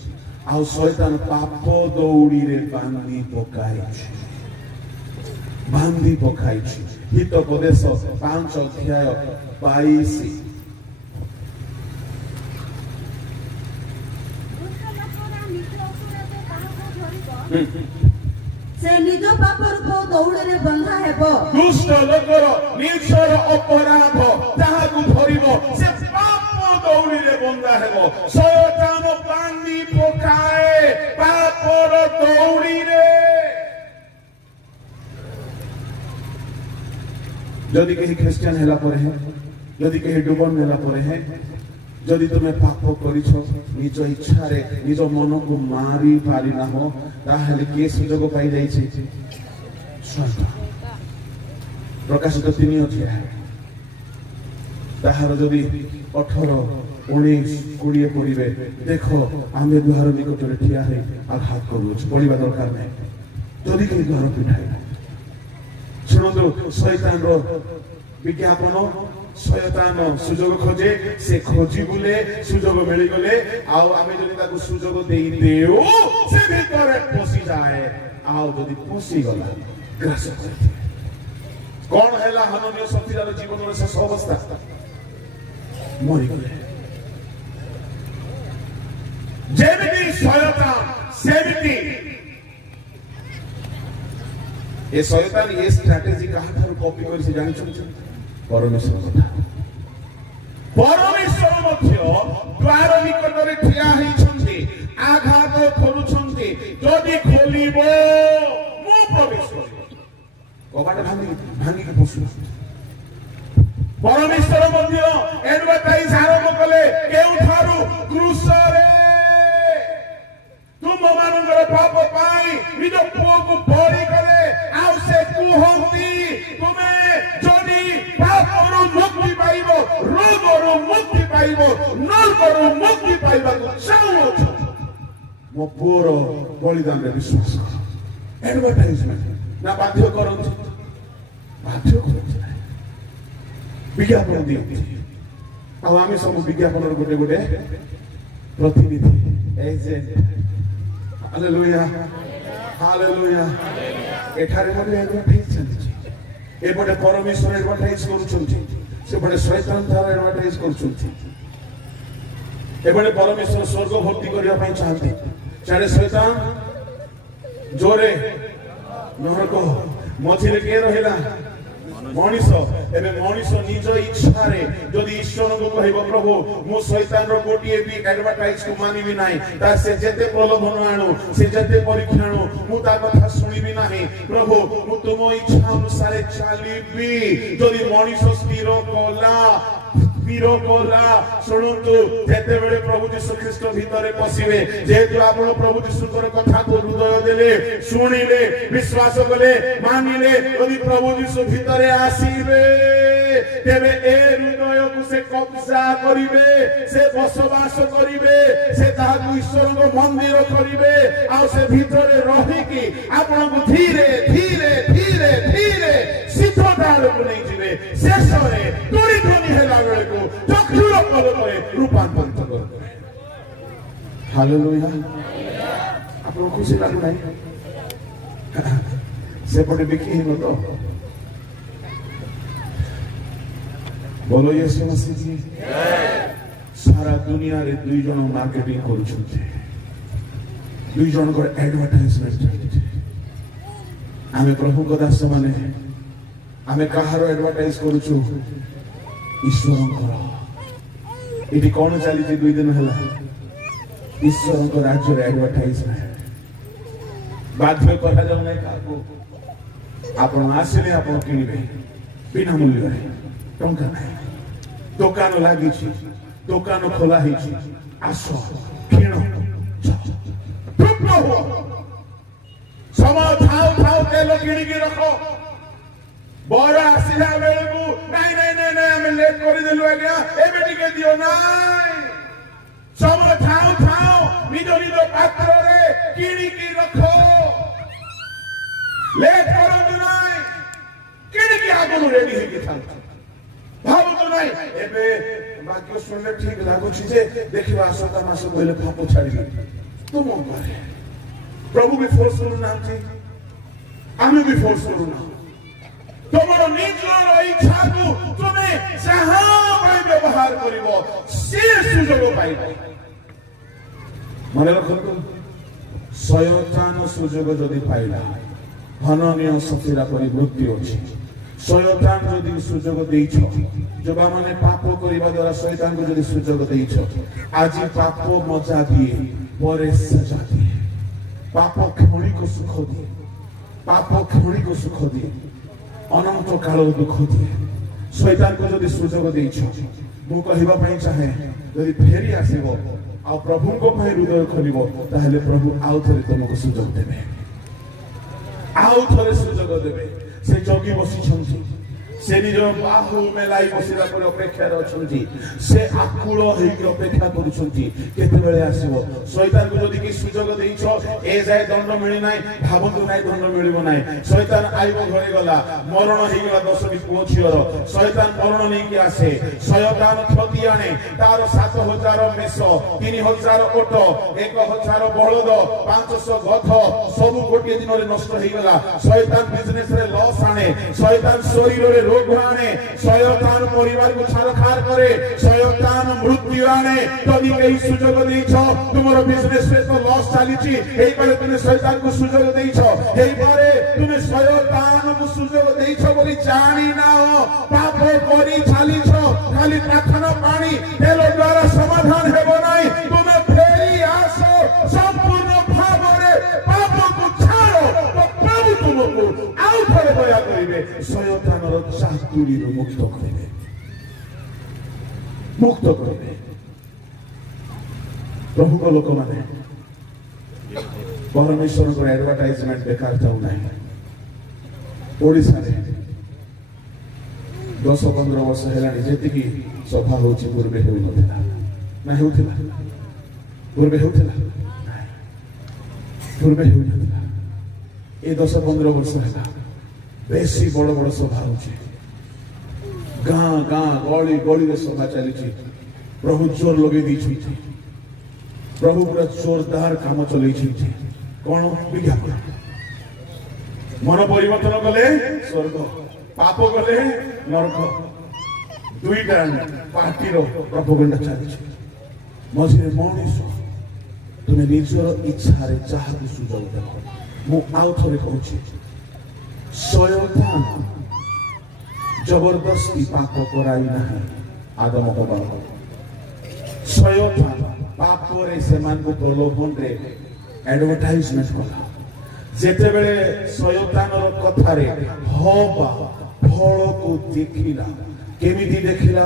ଆଉ ଶୈତାନ ପାପ ଦୌଡ଼ିରେ ବାନ୍ଧି ପକାଇଛି। ହିତୋପଦେଶ 5:22। ସେ ନିଜ ପାପ ରୂପ ଦୌଡ଼ରେ ବନ୍ଧା ହେବ। ଦୁଷ୍ଟ ଲୋକର ନିଜର ଅପରାଧ ଯାହାକୁ ଧରିବ ସେ ପାପ ଦୌଡ଼ିରେ ବନ୍ଧା ହେବ। ଶୟତାନ ବାନ୍ଧି ପକାଏ ପାପର ଦୌଡ଼ିରେ। যদি কেহি খ্রিস্টান হেলা পরে হ্যাঁ, যদি কেহি ডুবন হেলা পরে হ্যাঁ, যদি তুমি পাপ করিছ নিজ ইচ্ছারে নিজ মনকু মারি পারি না হো, তাহলে কে সুযোগ পাই যাইছে? প্রকাশিত 3 তাহার যদি 18, 19, 20 পড়িবে, দেখো আমি দুয়ার নিকটরে ঠিয়া হয়ে আঘাত করুছি। পড়িবা দরকার নাই। যদি কেহি দুয়ার পিঠাই শুনন্তু, শয়তানর বিজ্ঞাপন, শয়তান সুযোগ খোঁজে, সে খোঁজি বুলে, সুযোগ মিলিগলে আউ আমি যদি তাকে সুযোগ দেই দেও সে ভিতরে পশি যায়। আউ যদি পশি গলা গ্রাস করে কোন হেলা হননীয় সফিরার জীবনের শেষ অবস্থা? মরিগলে। যেমিতি শয়তান সেমিতি ଏ ଶୟତାନ ଏ ଷ୍ଟ୍ରାଟେଜି କାହାଠାରୁ କପି କରିଛି ଜାଣିଛନ୍ତି? ପରମେଶ୍ୱର କଥା। ପରମେଶ୍ୱର ମଧ୍ୟ ଦ୍ୱାର ନିକଟରେ ଠିଆ ହେଇଛନ୍ତି, ଆଘାତ କରୁଛନ୍ତି। ଯଦି ଖୋଲିବ ମୁଁ ପ୍ରବେଶ କରିବି। କବାଟ ଭାଙ୍ଗିକି ପଶୁ। ପରମେଶ୍ୱର ମଧ୍ୟ ଏଡଭାର୍ଟାଇଜ ଆରମ୍ଭ କଲେ କେଉଁଠାରୁ? କ୍ରୁଶରେ। ତୁମମାନଙ୍କର ପାପ ପାଇଁ ନିଜ ପୁଅକୁ ବଳି କଲେ। ଆଉ ସେ କୁହନ୍ତି ତୁମେ ଯଦି ପାପରୁ ମୁକ୍ତି ପାଇବ, ରୋଗରୁ ମୁକ୍ତି ପାଇବ, ନର୍କରୁ ମୁକ୍ତି ପାଇବାକୁ ଚାହୁଁଅଛ, ମୋ ପୁଅର ବଳିଦାନରେ ବିଶ୍ୱାସ କର। ଏଡଭାର୍ଟାଇଜମେଣ୍ଟ ନା ବାଧ୍ୟ କରନ୍ତି? ବାଧ୍ୟ କରନ୍ତି ନାହିଁ, ବିଜ୍ଞାପନ ଦିଅନ୍ତି। ଆଉ ଆମେ ସବୁ ବିଜ୍ଞାପନର ଗୋଟେ ଗୋଟେ ପ୍ରତିନିଧି, ଏଜେଣ୍ଟ। Hallelujah, hallelujah. ଏଠାରେ ମଧ୍ୟ ଏଡଭାର୍ଟାଇଜ ଚାଲିଛି। ଏପଟେ ପରମେଶ୍ୱର ଏଡଭାର୍ଟାଇଜ କରୁଛନ୍ତି, ସେପଟେ ଶୈତାନ ତାର ଏଡଭାର୍ଟାଇଜ କରୁଛନ୍ତି। ଏପଟେ ପରମେଶ୍ୱର ସ୍ୱର୍ଗ ଭର୍ତ୍ତି କରିବା ପାଇଁ ଚାହାନ୍ତି, ସିଆଡେ ଶୈତାନ ଜୋରେ ନରକ। ମଝିରେ କିଏ ରହିଲା? ମଣିଷ। ଏବେ ମଣିଷ ନିଜ ଇଚ୍ଛାରେ ଯଦି ଈଶ୍ୱରଙ୍କୁ କହିବ ପ୍ରଭୁ ମୁଁ ଶୈତାନର ଗୋଟିଏ ବି ଆଡଭାର୍ଟାଇଜକୁ ମାନିବି ନାହିଁ, ତା ସେ ଯେତେ ପ୍ରଲୋଭନ ଆଣୁ, ସେ ଯେତେ ପରୀକ୍ଷା ଆଣୁ, ମୁଁ ତା କଥା ଶୁଣିବି ନାହିଁ। ପ୍ରଭୁ ମୁଁ ତୁମ ଇଚ୍ଛା ଅନୁସାରେ ଚାଲିବି। ଯଦି ମଣିଷ ସ୍ଥିର କଲା, ଶୁଣନ୍ତୁ, ଯେତେବେଳେ ପ୍ରଭୁ ଯୀଶୁ ଖ୍ରୀଷ୍ଟ ଭିତରେ ପଶିବେ, ଯେହେତୁ ଆପଣ ପ୍ରଭୁ ଯୀଶୁଙ୍କର କଥାକୁ ହୃଦୟ ଦେଲେ, ଶୁଣିଲେ, ବିଶ୍ୱାସ କଲେ, ମାନିଲେ, ଯଦି ପ୍ରଭୁ ଯୀଶୁ ଭିତରେ ଆସିବେ, ତେବେ ଏ ହୃଦୟକୁ ସେ କବ୍ଜା କରିବେ, ସେ ବସବାସ କରିବେ, ସେ ତାହାକୁ ଈଶ୍ୱରଙ୍କ ମନ୍ଦିର କରିବେ। ଆଉ ସେ ଭିତରେ ରହିକି ଆପଣଙ୍କୁ ଧୀରେ ଧୀରେ ଧୀରେ ଧୀରେ ସିଦ୍ଧତା ଆଡ଼କୁ ନେଇଯିବେ। ଶେଷରେ ତୁଳିଧ୍ୱନି ହେଲା ବେଳକୁ ଚକ୍ଷୁର ପଲକରେ ରୂପାନ୍ତରିତ କରିଦେବେ। ହାଲେଲୁୟା। ଆପଣଙ୍କୁ ଖୁସି ଲାଗୁନାହିଁ? ସେପଟେ ବିକିହୀନ ତ ବୋଲୋ ୟେଶୁ ମସିହ। ସାରା ଦୁନିଆରେ 2 ଜଣ ମାର୍କେଟିଂ କରୁଛନ୍ତି, 2 ଜଣଙ୍କର ଆଡଭାର୍ଟାଇଜମେଣ୍ଟ ଚାଲିଛି। ଆମେ ପ୍ରଭୁଙ୍କ ଦାସ ମାନେ ଆମେ କାହାର ଆଡଭାର୍ଟାଇଜ କରୁଛୁ? ଈଶ୍ୱରଙ୍କର। ଏଠି କଣ ଚାଲିଛି 2 ଦିନ ହେଲା? ଈଶ୍ୱରଙ୍କ ରାଜ୍ୟର ଆଡଭାର୍ଟାଇଜମେଣ୍ଟ। ବାଧ୍ୟ କରାଯାଉ ନାହିଁ କାହାକୁ। ଆପଣ ଆସିଲେ ଆପଣ କିଣିବେ ବିନା ମୂଲ୍ୟରେ, ଟଙ୍କା ନାହିଁ। ଦୋକାନ ଲାଗିଛି, ଦୋକାନ ଖୋଲା ହେଇଛି, ଆସ କିଣ। ପ୍ରଭୁ ସମୟ ଥାଉ ଥାଉ ତେଲ କିଣିକି ରଖ ବର ଆସିଲା ବେଳକୁ ନାଇଁ ନାଇଁ ନାଇଁ ନାଇଁ ଆମେ ଲେଟ୍ କରିଦେଲୁ ଆଜ୍ଞା ଏବେ ଟିକେ ଦିଅ ନାଇଁ ସମୟ ଥାଉ ଥାଉ ନିଜ ନିଜ ପାତ୍ରରେ କିଣିକି ରଖ ଲେଟ୍ କରନ୍ତୁ ନାଇଁ କିଣିକି ଆଗରୁ ରେଡି ହେଇକି ଥାନ୍ତୁ ଭାବନ୍ତୁ ନାଇଁ ଏବେ ବାକ୍ୟ ଶୁଣିଲେ ଠିକ ଲାଗୁଛି ଯେ ଦେଖିବା ଆସନ୍ତା ମାସ କହିଲେ ପାପ ଛାଡ଼ିବି ତୁମ ଉପରେ ପ୍ରଭୁ ବି ଫୋର୍ସ କରୁନାହାନ୍ତି ଆମେ ବି ଫୋର୍ସ କରୁନାହୁଁ তোমার নিজের ইচ্ছাକୁ তুমি যাহা ପାଇଁ ବ୍ୟବହାର କରିବ ସେ ସୁଯୋଗ ପାଇବ ମନେ ରଖନ୍ତୁ ଶୟତାନ ସୁଯୋଗ ଯଦି ପାଇଲା ହନନୀୟ ସଫିରା ପରି ମୃତ୍ୟୁ ଅଛି ଶୟତାନ ଯଦି ସୁଯୋଗ ଦେଇଛ ଯୋଉମାନେ ପାପ କରିବା ଦ୍ୱାରା ଶୟତାନକୁ ଯଦି ସୁଯୋଗ ଦେଇଛ ଆଜି ପାପ ମଜା ଦିଏ ପରେ ସଜା ଦିଏ ପାପ କ୍ଷଣିକ ସୁଖ ଦିଏ ପାପ କ୍ଷଣିକ ସୁଖ ଦିଏ ଅନନ୍ତ କାଳର ଦୁଃଖ ଦିଏ ଶୈତାନକୁ ଯଦି ସୁଯୋଗ ଦେଇଛ ମୁଁ କହିବା ପାଇଁ ଚାହେଁ ଯଦି ଫେରି ଆସିବ ଆଉ ପ୍ରଭୁଙ୍କ ପାଇଁ ହୃଦୟ ଖୋଲିବ ତାହେଲେ ପ୍ରଭୁ ଆଉ ଥରେ ତମକୁ ସୁଯୋଗ ଦେବେ ଆଉ ଥରେ ସୁଯୋଗ ଦେବେ ସେ ଜଗି ବସିଛନ୍ତି ସେ ନିଜ ବାହୁ ମେଲାଇ ବସିଲା ପରେ ଅପେକ୍ଷାରେ ଅଛନ୍ତି ସେ ଆକୁଳ ହେଇକି ଅପେକ୍ଷା କରୁଛନ୍ତି କେତେବେଳେ ଆସିବ ଶୈତାନକୁ ଯଦି କି ସୁଯୋଗ ଦେଇଛ ଏ ଯାଏ ଦଣ୍ଡ ମିଳିନାହିଁ ଭାବନ୍ତୁ ନାହିଁ ଦଣ୍ଡ ମିଳିବ ନାହିଁ ଶୈତାନ ଆଇବ ଘରେ ଗଲା ମରଣ ହେଇଗଲା 10 ପୁଅ ଝିଅର ଶୈତାନ ମରଣ ନେଇକି ଆସେ ଶୈତାନ କ୍ଷତି ଆଣେ ତାର 7,000 ମେଷ 3,000 ଓଟ 1,000 ବଳଦ 500 ଗଧ ସବୁ ଗୋଟିଏ ଦିନରେ ନଷ୍ଟ ହେଇଗଲା ଶୈତାନ ବିଜନେସରେ ଲସ୍ ଆଣେ ଶୈତାନ ଶରୀରରେ ରୋଗ ଆଣେ ଶୟତାନ ପରିବାରକୁ ଛାରଖାର କରେ ଶୟତାନ ମୃତ୍ୟୁ ଆଣେ ଯଦି ଏହି ସୁଯୋଗ ଦେଇଛ ତୁମର ବିଜନେସରେ ତ ଲସ୍ ଚାଲିଛି ହେଇପାରେ ତୁମେ ଶୟତାନକୁ ସୁଯୋଗ ଦେଇଛ ହେଇପାରେ ତୁମେ ଶୟତାନକୁ ସୁଯୋଗ ଦେଇଛ ବୋଲି ଜାଣିନାହ ପାପ କରି ଚାଲିଛ ଖାଲି ପ୍ରାର୍ଥନା ପାଣି ତେଲ ଦ୍ୱାରା ସମାଧାନ ହେବ ନାହିଁ ତୁମେ ଫେରି ଆସ ସମ୍ପୂର୍ଣ୍ଣ ଭାବରେ ପାପକୁ ଛାଡ଼ ପ୍ରଭୁ ତୁମକୁ ଆଉ ଥରେ ଦୟା କରିବେ ଶୟତାନର ଚାତୁରୀରୁ ମୁକ୍ତ କରିବେ ପ୍ରଭୁଙ୍କ ଲୋକମାନେ ପରମେଶ୍ୱରଙ୍କର ଆଡଭର୍ଟାଇଜମେଣ୍ଟ ବେକାର ଯାଉନାହିଁ ଓଡ଼ିଶାରେ 10-15 ବର୍ଷ ହେଲାଣି ଯେତିକି ସଭା ହଉଛି ପୂର୍ବେ ହେଉନଥିଲା ନା ହେଉଥିଲା ପୂର୍ବେ ହେଉଥିଲା ପୂର୍ବେ ହେଉନଥିଲା ଏ 10-15 ବର୍ଷ ହେଲା ବେଶୀ ବଡ଼ ବଡ଼ ସଭା ହଉଛି ଗାଁ ଗାଁ ଗଳି ଗଳିରେ ସଭା ଚାଲିଛି ପ୍ରଭୁ ଜୋର ଲଗେଇ ଦେଇଛନ୍ତି ପ୍ରଭୁ ପୁରା ଜୋରଦାର କାମ ଚଲେଇଛନ୍ତି କଣ ବିଜ୍ଞାପନ ମନ ପରିବର୍ତ୍ତନ କଲେ ସ୍ୱର୍ଗ ପାପ କଲେ ନରକ ଦୁଇଟା ପାର୍ଟିର ପ୍ରପୋଗାଣ୍ଡା ଚାଲିଛି ମଝିରେ ମଣିଷ ତୁମେ ନିଜର ଇଚ୍ଛାରେ ଯାହାକୁ ସୁଯୋଗ ଦେବ ମୁଁ ଆଉ ଥରେ କହୁଛି ଶୟତାନ ଜବରଦସ୍ତି ପାପ କରାଇ ନାହିଁ ଆଦମ ହବାକୁ ଶୟତାନ ପାପରେ ସେମାନଙ୍କୁ ପ୍ରଲୋଭନରେ ଆଡଭର୍ଟାଇଜମେଣ୍ଟ କଲା ଯେତେବେଳେ ଶୟତାନର କଥାରେ ହବା ଫଳକୁ ଦେଖିଲା କେମିତି ଦେଖିଲା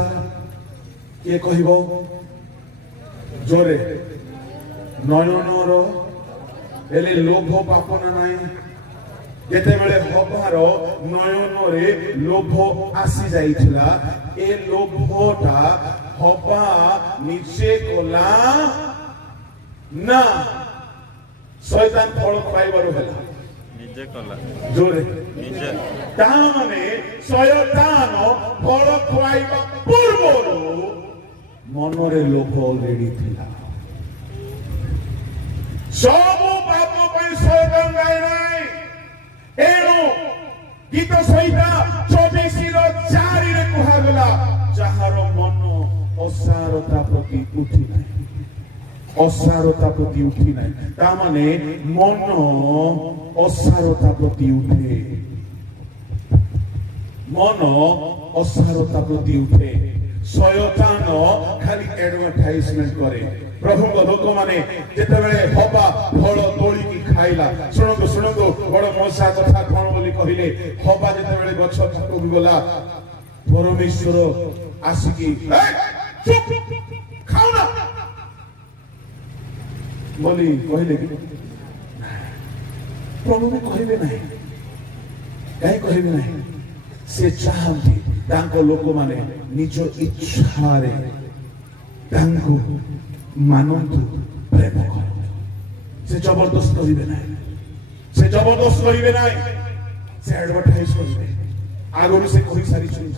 କିଏ କହିବ ଜୋରେ ନୟନର ହେଲେ ଲୋଭ ପାପ ନା ନାହିଁ ଯେତେବେଳେ ହବାର ନୟନରେ ଲୋଭ ଆସି ଯାଇଥିଲା ଏ ଲୋଭଟା ହବା ନିଜେ କଲା ନା ଶୈତାନ ଫଳ ଖାଇବାରୁ ହେଲା ନିଜେ କଲା ଜୋରେ ନିଜେ ତାମାନେ ଶୟତାନ ଫଳ ଖାଇବା ପୂର୍ବରୁ ମନରେ ଲୋଭ ଅଲରେଡି ଥିଲା ସବୁ ପାପ ପାଇଁ ଶୟତାନ ଦାୟୀ ନାହିଁ ଏଣୁ ଗୀତ ସହିତା 24:4 କୁହାଗଲା ଯାହାର ମନ ଅସାରତା ପ୍ରତି ଉଠି ନାହିଁ ଅସାରତା ପ୍ରତି ଉଠି ନାହିଁ ତା ମାନେ ମନ ଅସାରତା ପ୍ରତି ଉଠେ ମନ ଅସାରତା ପ୍ରତି ଉଠେ ଶୟତାନ ଖାଲି ଆଡଭର୍ଟାଇଜମେଣ୍ଟ କରେ ପ୍ରଭୁଙ୍କ ଲୋକମାନେ ଯେତେବେଳେ ହବା ଫଳ ତୋଳିକି ଖାଇଲା ଶୁଣନ୍ତୁ ଶୁଣନ୍ତୁ ବଡ ମଶା କଥା କଣ ବୋଲି କହିଲେ ହବା ଯେତେବେଳେ ଗଛ ପାଖକୁ ଗଲା ପରମେଶ୍ୱର ଆସିକି ଖାଉନା ବୋଲି କହିଲେ କି प्रभु भी कहबे नहीं कहीं कहबे नहीं से चाहती तांको लोक माने निज इच्छा रे तांको मानंतु प्रेम करंतु से जबरदस्त करिवे नहीं से जबरदस्त करिवे नहीं से एडवर्टाइज करिवे आगरु से कहि सारी सुनि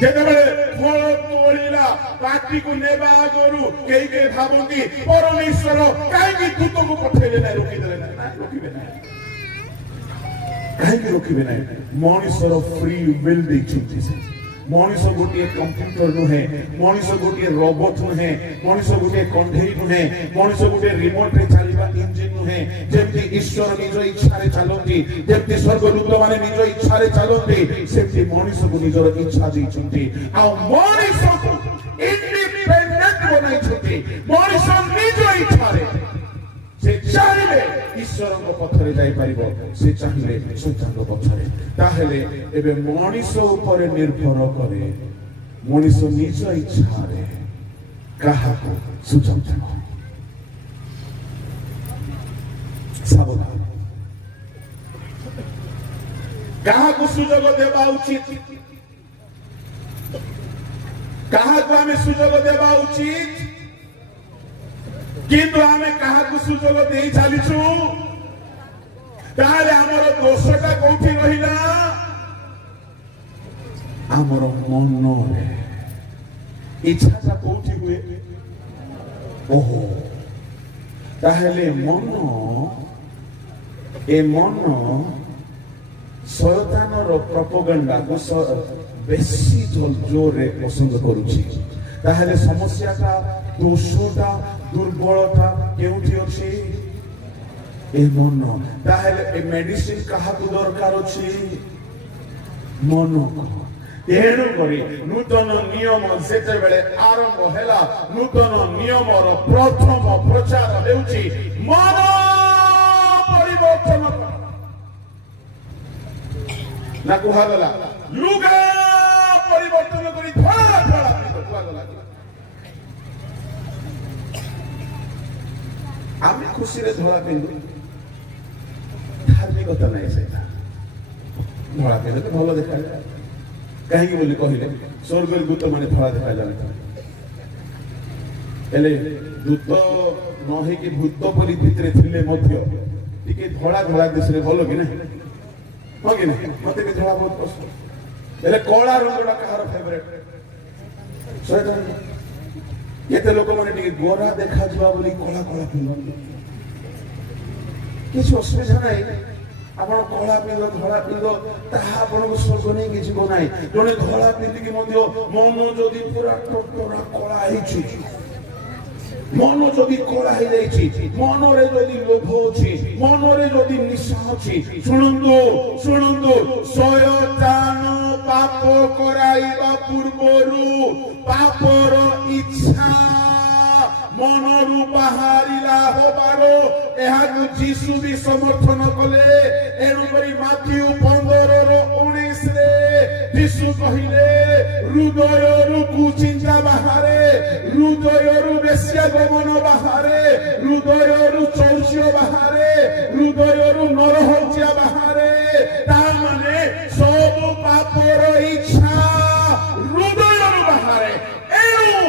जेतेबेले फल तोड़िला पार्टी को नेबा आगरु के भाबंती परमेश्वर काहे दूत को पठेले नहीं रोकी देले नहीं रोकिबे नहीं काहे रोकिबे नहीं मनुष्यर फ्री विल देखिछि से मनुष्य गोटे कंप्यूटर नुहे मनुष्य गोटे रोबोट नुहे मनुष्य गोटे कंधेई नुहे मनुष्य गोटे रिमोट रे चलिबा इंजिन नुहे जेमति ईश्वर निज इच्छा रे चलंती जेमति स्वर्गदूत माने निज इच्छा रे चलंती सेमति मनुष्य को निजर इच्छा दैछंती आ मनुष्य को इंडिपेंडेंट बनाई छथि मनुष्य निज इच्छा रे से चाहिले ईश्वर पथरे जाई परिबो से चाहिले शैतान पथरे ताहेले एबे मनुष्य ऊपर निर्भर करे मनुष्य निज इच्छा रे काहा को सुझाव देबो सावधान काहा को सुझाव देबा उचित काहा को हमें सुझाव देबा उचित किंतु आमे कहा को सुजोग देई चालिछु ताले हमर दोषटा कोठी रहिला हमर मन रे इच्छाटा कोठी हुए ओहो ताहेले मन ए मन शयतान रो प्रोपोगेंडा को बेसी जोर रे पसंद करूची ताहेले समस्याटा दोषटा दुर्बलता केउठी अछि ए मन ताहेले ए मेडिसिन काहा को दरकार अछि मन तेणु करी नूतन नियम जेते बेले आरंभ हैला नूतन नियम रो प्रथम प्रचार हेउछि मन परिवर्तन ना कुहा गला लुगा परिवर्तन करी थोड़ा थोड़ा कुहा गला आमे खुशी रे धोला पिंदु धार्मिकता नहीं से धोला पिंदु तो भलो देखा जाए कहीं बोली कहिले स्वर्ग दूत माने धोला देखा जाने एले दूत न हे कि भूत परि भितरे थिले मध्य टिके धोला धोला देश रे भलो कि नहीं हो कि नहीं मते भी धोला बहुत पसंद एले कोला रंगडा कहार फेवरेट शयतान केते लोक माने टिके गोरा देखा जवा बोली कोला कोला पिंदु किछ असुविधा नाही आपण कोला पिंदो धोला पिंदो ताहा आपण को स्वर्ग नै किछ को नाही जने धोला पिंदी कि मध्य मन जदी पूरा टटरा कोला हिछि मन जदी कोला हि जाइछि मन रे जदी लोभ अछि मन रे जदी निशा अछि सुनंदो शयतान पाप कराइबा पूर्वरु पापर इच्छा मनरु बाहरिला होबारो एहाकु जीसु भी समर्थन कले एनु करी माथ्यू 15:19 रे जीसु कहिले हृदयरु कुचिंता बाहारे हृदयरु बेश्या गमन बाहारे हृदयरु चौर्य बाहारे हृदयरु नरहत्या बाहारे ता माने सब पापर इच्छा हृदयरु बाहारे एनु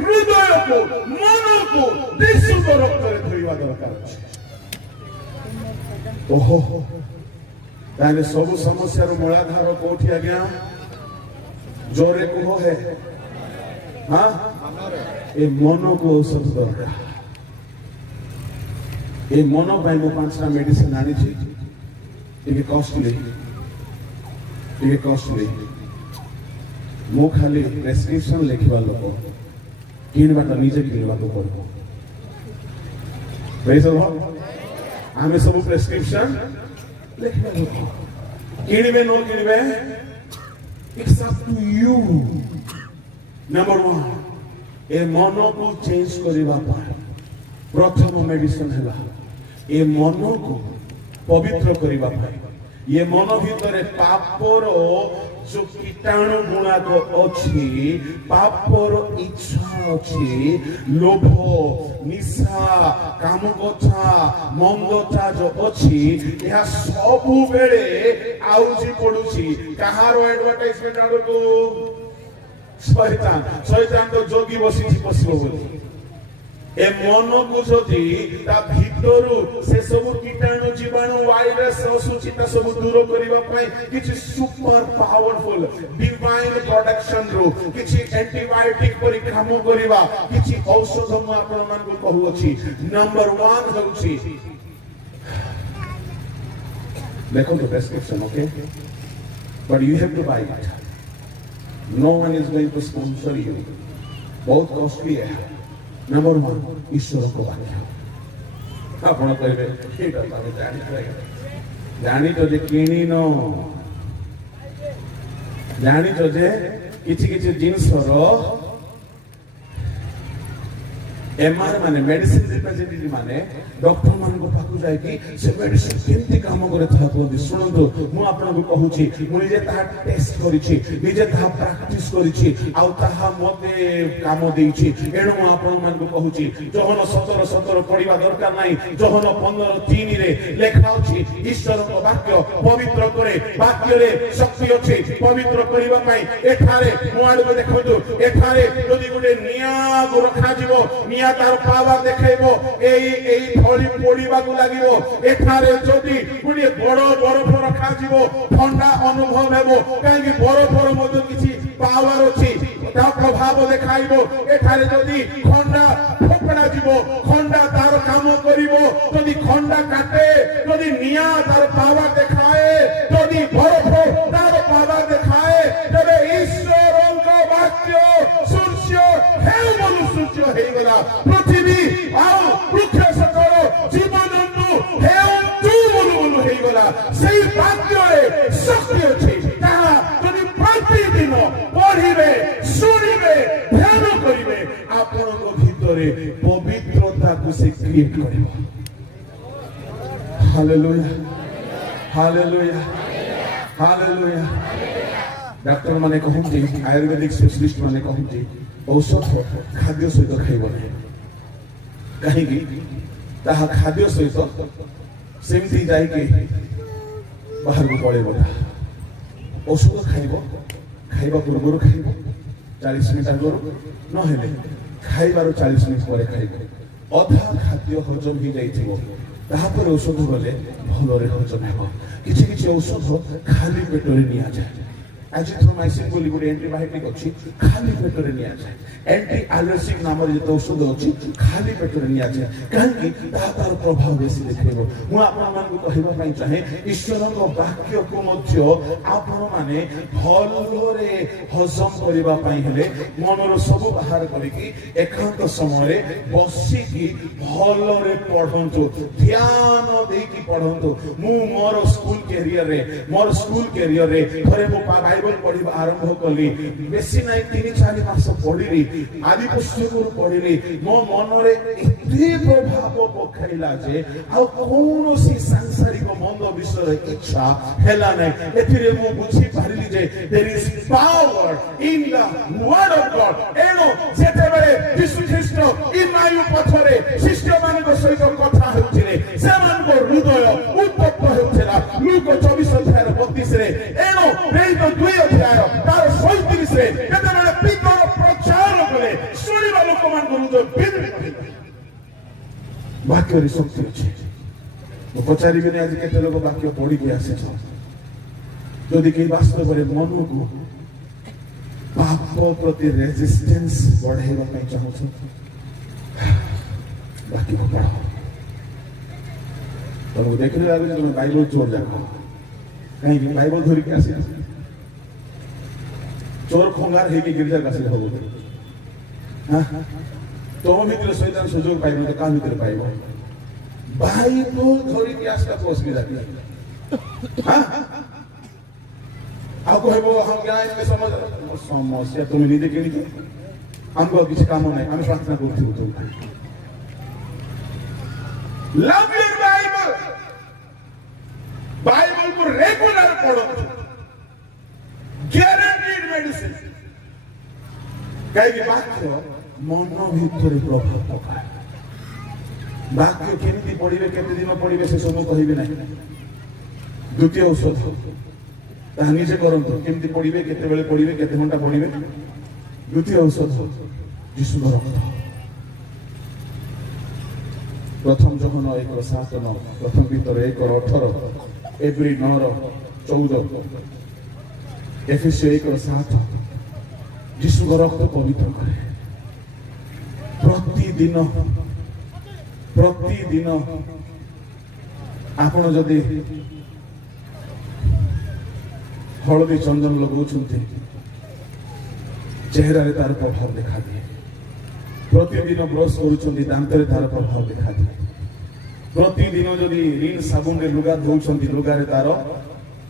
हृदय को मन को दिशु को रक्तरे धोइबा दरकार अछि ओहो ताने सब समस्या रो मूलाधार कोठी आ गया जोरे को है हां ए मन को औषध दरकार ए मन भाई मो 5टा मेडिसिन आनी छी टिके कॉस्टली मो खाली प्रेस्क्रिप्शन लिखवा लोको किनबा त निजे किनबा को पड़ो प्रेज द लॉर्ड आमे सब प्रेस्क्रिप्शन लिखवा लोको किनबे नो किनबे it's up to you number 1 ए मन को चेंज करिबा पाए प्रथम मेडिसिन हैला ए मन को पवित्र करिबा पाए ये मन भितर पापर जो कीटाणु गुणाक अच्छी पापर इच्छा अच्छी लोभ निशा कामकथा मंदता जो अच्छी यह सब बेले आउजी पड़ुची कहार एडवर्टाइजमेंट आड़को शैतान शैतान तो जोगी बसी पशिबो बोली ए मन को जदि ता भितरु से सब कीटाणु जीवाणु वायरस असुचिता सब दूर करिबा पई किछि सुपर पावरफुल डिवाइन प्रोडक्शन रो किछि एंटीबायोटिक परि काम करिबा किछि औषध म आपण मान को कहू अछि नंबर 1 होछि देखो the prescription okay but you have to buy it no one is going to sponsor you बहुत कॉस्टली है नंबर 1 ईश्वर को वाक्य आपण कहबे एटा तमे जानि तो जे किनी न जानि तो जे किछि किछि जिंस रो एमआर माने मेडिसिन रिप्रेजेंटेटिव माने डॉक्टर मान को पाकु जाय कि से मेडिसिन केमति काम करे था को सुनंतु मु आपन को कहूची मु जे ता टेस्ट करिछि निजे ता प्रैक्टिस करिछि आ ता मते काम देइछि एणु मु आपन मान को कहूची जहन 17 पढिबा दरकार नाही जहन 15:3 रे लेखा अछि ईश्वर को वाक्य पवित्र करे वाक्य रे शक्ति अछि पवित्र करिबा पई एठारे मु आडु देखंतु एठारे जदि गुटे निया को रखा जीवो निया तार पावर देखाइबो एई थली पोड़ीबा को लागिबो एठारे जदि गुटे बड़ बरफ रखा जीवो ठंडा अनुभव हेबो काहे कि बरफर मध्य किछि पावर अछि ता प्रभाव देखाइबो एठारे जदि खंडा फोपड़ा जीवो खंडा तार काम करिवो जदि खंडा काटे जदि निया तार पावर देखाए जदि बरफ तार पावर देखाए तबे ईश्वरଙ୍କ वाक्य सूर्य हे बोलु सूर्य हे गला पृथ्वी आ वृक्ष सकल जीवजंतु हे तू बोलु बोलु हे गला सेई वाक्य रे शक्ति अछि ताहा जदि प्रतिदिन पढिबे सुनिबे ध्यान करिबे आपनक भितरे पवित्रता को से क्रिएट करिबो हालेलुया हालेलुया हालेलुया डॉक्टर माने कहूंती आयुर्वेदिक स्पेशलिस्ट माने कहूंती औषध खाद्य सहित खाइब कहीं ताहा खाद्य सहित सेमती जाई के बाहर को पड़े बोला औषध खाइब खाइबा पूर्व खाइब 40 मिनिट आगु न हेले खाइबार 40 मिनिट पर खाइब अधा खाद्य हजम ही जाइथिबो ताहा पर औषध गले भलरे हजम हेबो किछि किछि औषध खाली पेटरे निया जाय एजिथ्रोमाइसिन बोली गुड एंटीबायोटिक अछि खाली पेटरे निया जाय एंटी एलर्जिक नाम रे जो औषध अछि खाली पेटरे निया जाय काहे कि तार प्रभाव बेसी देखैबो मु आपन मान को कहिबा पई चाहे ईश्वरक वाक्य को मध्य आपन माने भलरे हजम करिबा पई हेले मनर सब बाहर करिकि एकांत समय रे बसी की भलरे पढंतु ध्यान देकी पढंतु मु मोर स्कूल कैरियर रे थरे मु बाइबल पढिबा आरंभ कली बेसी नै 3-4 मास पढिली आदि पुस्तक पढिली मो मनरे एते प्रभाव पखाइला जे आ कोनोसी सांसारिक मंद विषय इच्छा हेला नै एथिरे मु बुझी पारिली जे there is power in the word of God एनो जेते बेले यीशु ख्रीष्ट इमायु पथरे शिष्य मानक सहित कथा हेउथिले सेमान को हृदय उत्तप्त हेउथिला लूक 24:32 रे एनो रेई तो 2 अध्याय तार 37 रे केते बेले पितर प्रचार करे सुनिबा लोक मान को हृदय बिंदु वाक्य रे शक्ति अछि मु पचारि बिने आज केते लोक वाक्य पढि के आसे छ जदि कि वास्तव रे मन को पाप प्रति रेजिस्टेंस बढ़ाइबा पई चाहू छ वाक्य को पढ़ो तो देखले आगे तुम बाइबल चोर जाको कहीं बाइबल धरि के आसे चोर खोंगार हे के गिरजा कासे होबो हां तो मित्र शैतान सुजोग पाइबो तो का मित्र पाइबो बाइबल धरि के आसता को असुविधा की हां आ कहबो हम ज्ञान के समस्या तुम नहीं देखे नहीं हमको किसी काम नहीं हम प्रार्थना करते हो Love your Bible. बाइबल को रेगुलर पढ़ो ग्यारंटीड मेडिसिन कहीं वाक्य मन भीतर प्रभाव पकाए वाक्य केमती पढ़िबे केते दिन पढ़िबे से सब कहिबे नहीं द्वितीय औषध ताहा निजे करंतु केमती पढ़िबे केते बेले पढ़िबे केते घंटा पढ़िबे द्वितीय औषध यीशु रक्त प्रथम जहन 1:7 प्रथम भीतर 1:18 एब्री 9:14 एफेसियो 1:7 यीशु रक्त पवित्र करे प्रतिदिन आपण जदि हलदी चंदन लगाउछन्ते चेहरा रे तार प्रभाव देखा दिए प्रतिदिन ब्रश करुछन्ती दांत रे तार प्रभाव देखा दिए प्रतिदिन जदि रिन साबुन रे लुगा धोउछन्ती लुगा रे तार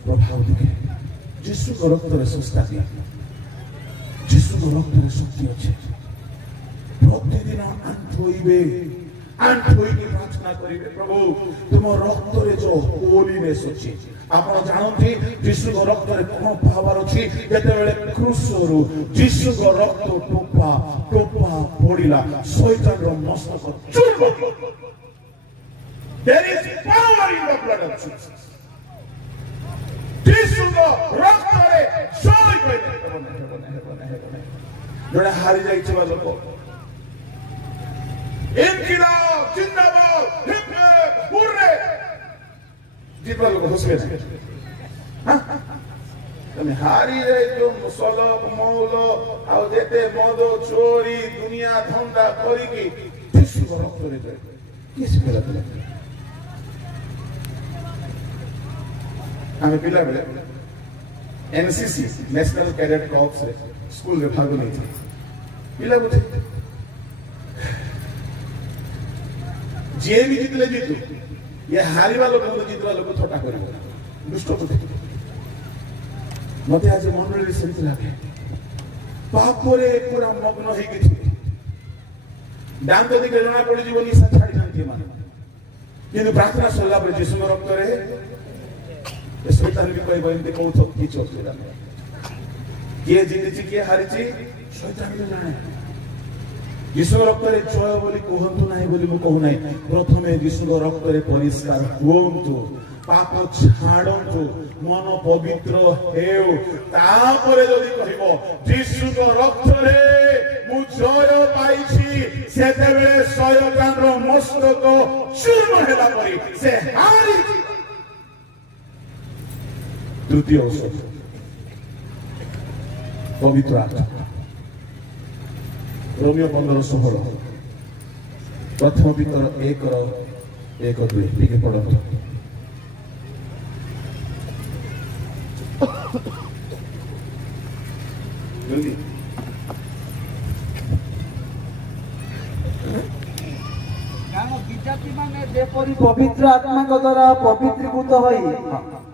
प्रभाव दिखे यीशु रक्त रे सुस्ता दिए यीशु रक्त रे शक्ति अछि प्रतिदिन आंठोइबे प्रार्थना करिबे प्रभु तुम रक्त रे जो होलीनेस अछि आपण जानथि यीशु रक्त रे कोन पावर अछि जेते बेले क्रूस रो यीशु रक्त टोपा पड़िला शैतान रो मस्तक चूर there is power in the blood of Jesus Yishu रक्त रे जय करिबे जोड़े हारी जाइछवा लोक इनकिलाब जिंदाबाद हिप हुर्रे जीतवा लोक हसबे हां तमे हारी जाय जो मुसलो मौलो आ जेते मदो चोरी दुनिया धंधा करी की यीशु रक्त रे जाय किस बेला आमे पिला बेले एनसीसी नेशनल कैडेट कॉर्प्स रे स्कूल रे भाग नै थी पिला बुझे जे भी जितले जीतु ये हारिबा लोक जितवा लोक थोटा करिबो दुष्ट बुझे मते आज मन रे सेंस लागे पाप रे पूरा मग्न होई गई दांत दिके जणा पड़ी जीवन निशा छाड़ी जानती माने किंतु प्रार्थना सल्ला पर यीशु रक्त रे ये शैतान भी कहबो एंते कहू तो कि चोसला के जीतिछि के हारिछि शैतान भी जाने यीशु रक्त रे जय बोली कहंतु नाही बोली मु कहू नाही प्रथमे यीशु रक्त रे परिष्कार होंतु पाप छाड़ंतु मन पवित्र हेउ तापरे जदि कहबो यीशु रक्त रे मु जय पाइछि सेते बेले शैतान रो मस्तक चूर्ण हेला परी से हारि तृतीय औषध पवित्र आत्मा रोमियो 15:16 प्रथम भीतर 1:1-2 टिके पढ़ो जल्दी विद्यार्थी माने जेपरि पवित्र आत्मा द्वारा पवित्रीकृत होई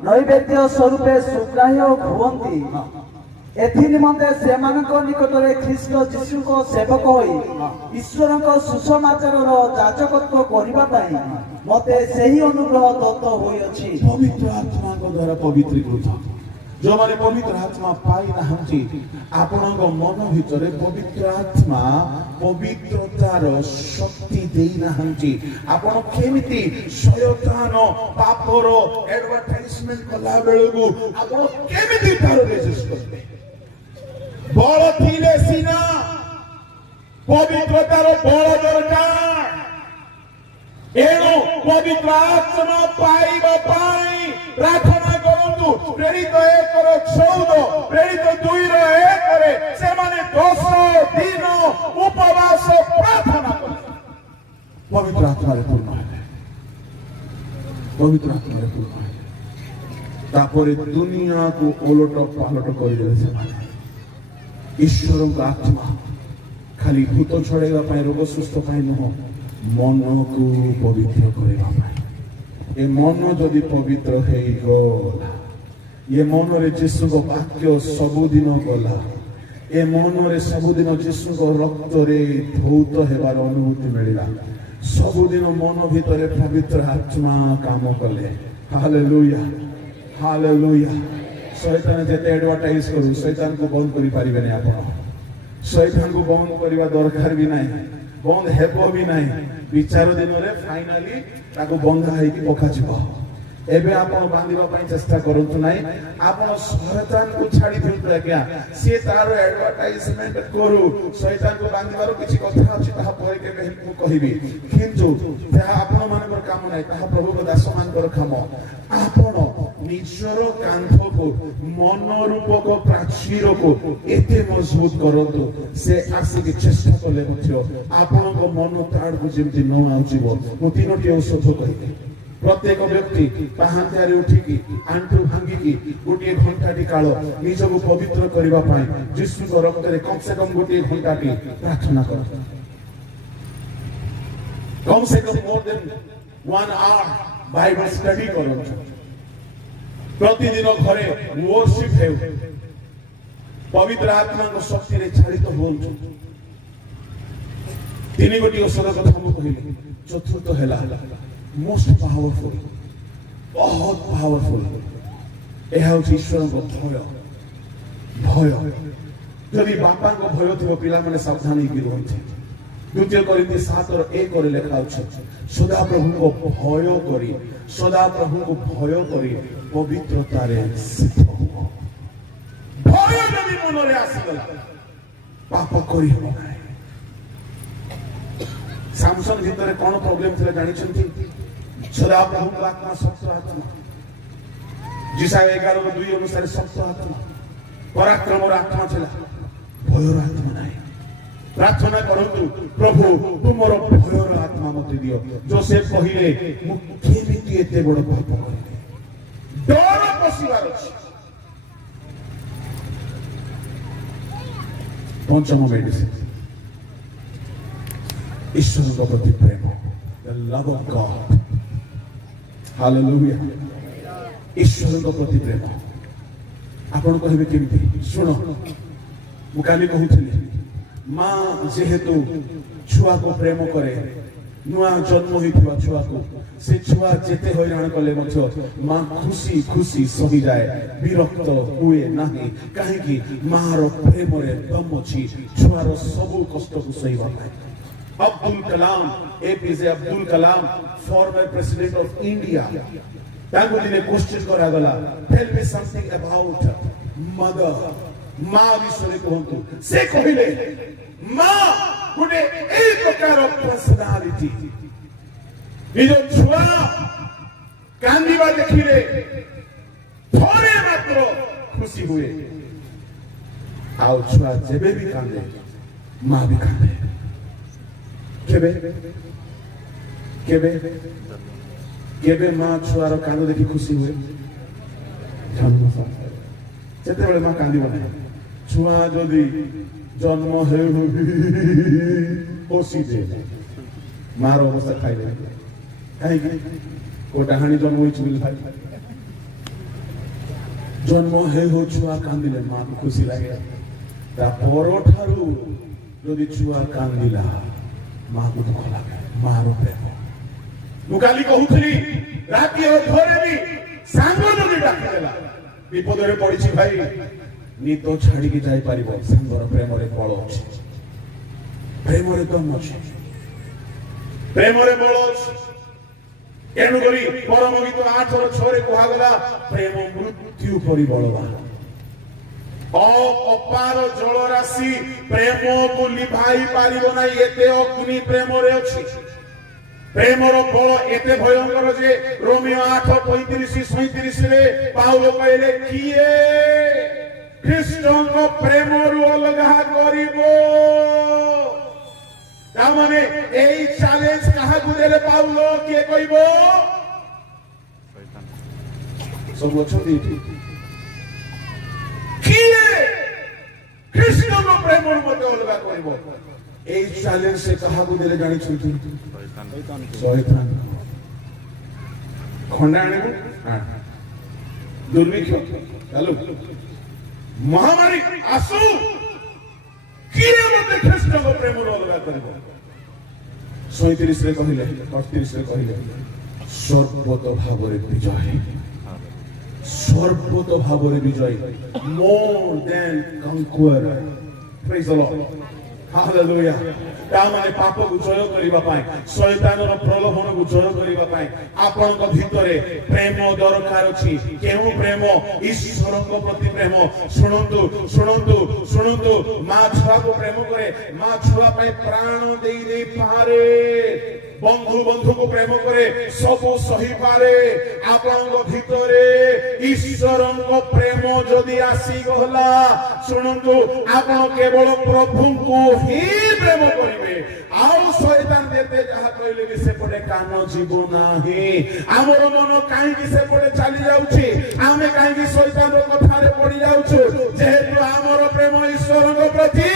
नैवेद्य स्वरूपे सुग्राह्य हुअन्ति एथि निमंते सेमानक निकटरे ख्रीष्ट जीशुक सेवक होई ईश्वरक सुसमाचारर जाजकत्व करिबा पई मते सेही अनुग्रह दत्त होई अछि पवित्र आत्मा द्वारा पवित्रीकृत जो माने पवित्र आत्मा पाई नाहंती आपनक मन भितरे पवित्र आत्मा पवित्रतार शक्ति देई नाहंती आपण केमिति शयतान पापर एडवर्टाइजमेंट कला बेलगु आपण केमिति तार रेजिस्ट करबे बळ थिले सिना पवित्रतार बळ दरकार एनो पवित्र आत्मा पाइबा पाई प्रार्थना करंतु प्रेरित 1:14 प्रेरित 2:1 से माने 10 दिन उपवास प्रार्थना कर पवित्र आत्मा रे पूर्ण है पवित्र आत्मा रे पूर्ण है तापरे दुनिया को ओलट पालट कर दे से माने ईश्वर का आत्मा खाली भूत छड़ेगा पाए रोग सुस्थ पाए न मन को पवित्र करबा पाए ए मन जदि पवित्र है गला ये मन रे यीशु को वाक्य सबुदिन गला ए मन रे सबुदिन यीशु को रक्त रे धौत हेबार अनुभूति मिलिला सबुदिन मन भितरे पवित्र आत्मा काम कले हालेलुया हालेलुया शैतान जेते एडवर्टाइज करू शैतान को बंद करि परिबेनी आपण शैतान को बंद करबा दरकार भी नाही बंद हेबो भी नाही विचार दिन रे फाइनली ताको बंद है कि पका जिवो एबे आपण बांधिबा पई चेष्टा करंतु नाही आपण शैतान को छाडी दियंतु आज्ञा से तार एडवर्टाइजमेंट करू शैतान को बांधिबार किछि कथा अछि ताहा परे के मु कहिबी किंतु ताहा आपण मानकर काम नाही ताहा प्रभु को दास मानकर काम आपण निजर कांथ को मन रूपक प्राचीर को एते मजबूत करंतु से आसिक चेष्टा कले मथ्य आपण को मन ताड़ को जेमति न आउचिबो मु तीनोटी औषध कहि प्रत्येक व्यक्ति पाहांतारे उठिकी आंटू भांगिकी गोटे घंटाटी काल निजको पवित्र करबा पाई यीशु को रक्तरे कम से कम गोटे घंटाटी प्रार्थना कर कम से कम more than 1 hour Bible study करो प्रतिदिन घरे वर्शिप हेउ पवित्र आत्मा को शक्ति रे चालित होउ तीन गोटी औषध कथा हम कहिली चतुर्थ हेला मोस्ट पावरफुल बहुत पावरफुल यह ईश्वर को भय भय जदि बापा को भय थो पिला माने सावधान होकर रहते द्वितीय कोरिन्थी 7:1 रे लिखा अछि सदा प्रभु को भय करी सदा प्रभु को भय करी पवित्रता रे सिद्ध हो भय जदि मन रे आसी गला पाप करी हो नाही सामसन भीतर कौन प्रॉब्लम थिला जानि छथि सदा प्रभु आत्मा शक्त आत्मा जिसा 11:2 अनुसार शक्त आत्मा पराक्रम आत्मा थिला भयर आत्मा नाही प्रार्थना करंतु प्रभु तुमरो भयर आत्मा मते दियो जोसेफ कहिले मु केमिति एते बड़ पाप करले डर पसिबार अछि पंचम मेडिसिन ईश्वर को प्रति प्रेम the love of God hallelujah ईश्वर को प्रति प्रेम आपण कहबे केमति सुनो मु काली कहउथली मां जेहेतु छुआ को प्रेम करे नुआ जन्म होइथवा छुआ को से छुआ जेते हैरान कले मथो मां खुशी खुशी सही जाए विरक्त हुए नाही काहे कि मां रो प्रेम रे दम अछि छुआ रो सब कष्ट को सहीबा पाए Abdul Kalam APJ Abdul Kalam former president of India ताको दिने क्वेश्चन करा गला tell me something about mother मां विषय कहंतु से कहिले मां गुडे एक प्रकार ऑफ पर्सनालिटी निजो छुआ कांदीबा देखिले थोड़े मात्र खुशी हुए आउ छुआ जेबे भी कांदे मां भी कांदे केबे केबे केबे मां छुआर कांद देखि खुशी हुए जन्म जेते बेले मां कांदी बने छुआ जदी जन्म हे ओसी दे मार अवस्था खाइले काहे कि को डाहानी जन्म होई छुल भाई जन्म हे हो छुआ कांदिले मां को खुशी लागे ता परोठारु जदी छुआ कांदिला मां को दुख लागे मारो प्रेम मुकाली कहउथली राती हो थोरे भी सांगो जदी डाक देला विपद रे पड़िछि भाई नी तो छाड़ी के जाई परिबो सांगर प्रेम रे बळ अछि प्रेम रे दम अछि प्रेम रे बळ अछि एनु करी परम गीत 8 और 6 रे कहा गला प्रेम मृत्यु परि बळवा अपार जल राशि प्रेम को लिभाई पारिबो ना एते अग्नि प्रेम रे अछि प्रेम रो बळ एते भयंकर जे रोमियो 8:35-37 रे पाउलो कहले किए ख्रीष्टन को प्रेम रु अलगा करिबो ता माने एई चैलेंज कहा को देले पाउलो के कहबो सब अछंती किए ख्रीष्टन को प्रेम रु मते अलगा करिबो एई चैलेंज से कहा को देले जानि छुंती शैतान खंडाणे दुर्भिक्ष चलो महामारी आसु किए मते ख्रीष्ट को प्रेम रो अलगा करबो 37 रे कहिले 38 रे कहिले सर्वत भाव रे विजय ସର୍ବତ ଭାବରେ ବିଜୟୀ, more than conqueror. Praise the Lord. Hallelujah. ତାମାନେ ପାପକୁ ଜୟ କରିବା ପାଇଁ, ଶୈତାନର ପ୍ରଲୋଭନକୁ ଜୟ କରିବା ପାଇଁ ଆପଣଙ୍କ ଭିତରେ ପ୍ରେମ ଦରକାର ଅଛି। କେଉଁ ପ୍ରେମ? ଈଶ୍ୱରଙ୍କ ପ୍ରତି ପ୍ରେମ। ଶୁଣନ୍ତୁ ଶୁଣନ୍ତୁ ଶୁଣନ୍ତୁ, ମା ଛୁଆକୁ ପ୍ରେମ କରେ, ମା ଛୁଆ ପାଇଁ ପ୍ରାଣ ଦେଇପାରେ। ବନ୍ଧୁ ବନ୍ଧୁକୁ ପ୍ରେମ କରେ, ସବୁ ସହିପାରେ। ଆପଣଙ୍କ ଭିତରେ ଈଶ୍ୱରଙ୍କ ପ୍ରେମ ଯଦି ଆସିଗଲା, ଶୁଣନ୍ତୁ, ଆପଣ କେବଳ ପ୍ରଭୁଙ୍କୁ ହିଁ ପ୍ରେମ କରିବେ। ଆଉ ଶୈତାନ ଯେତେ ଯାହା କହିଲେ ବି ସେପଟେ କାନ ଯିବ ନାହିଁ। ଆମର ମନ କାହିଁକି ସେପଟେ ଚାଲି ଯାଉଛି? ଆମେ କାହିଁକି ଶୈତାନର କଥାରେ ପଡି ଯାଉଛୁ? ଯେହେତୁ ଆମର ପ୍ରେମ ଈଶ୍ୱରଙ୍କ ପ୍ରତି।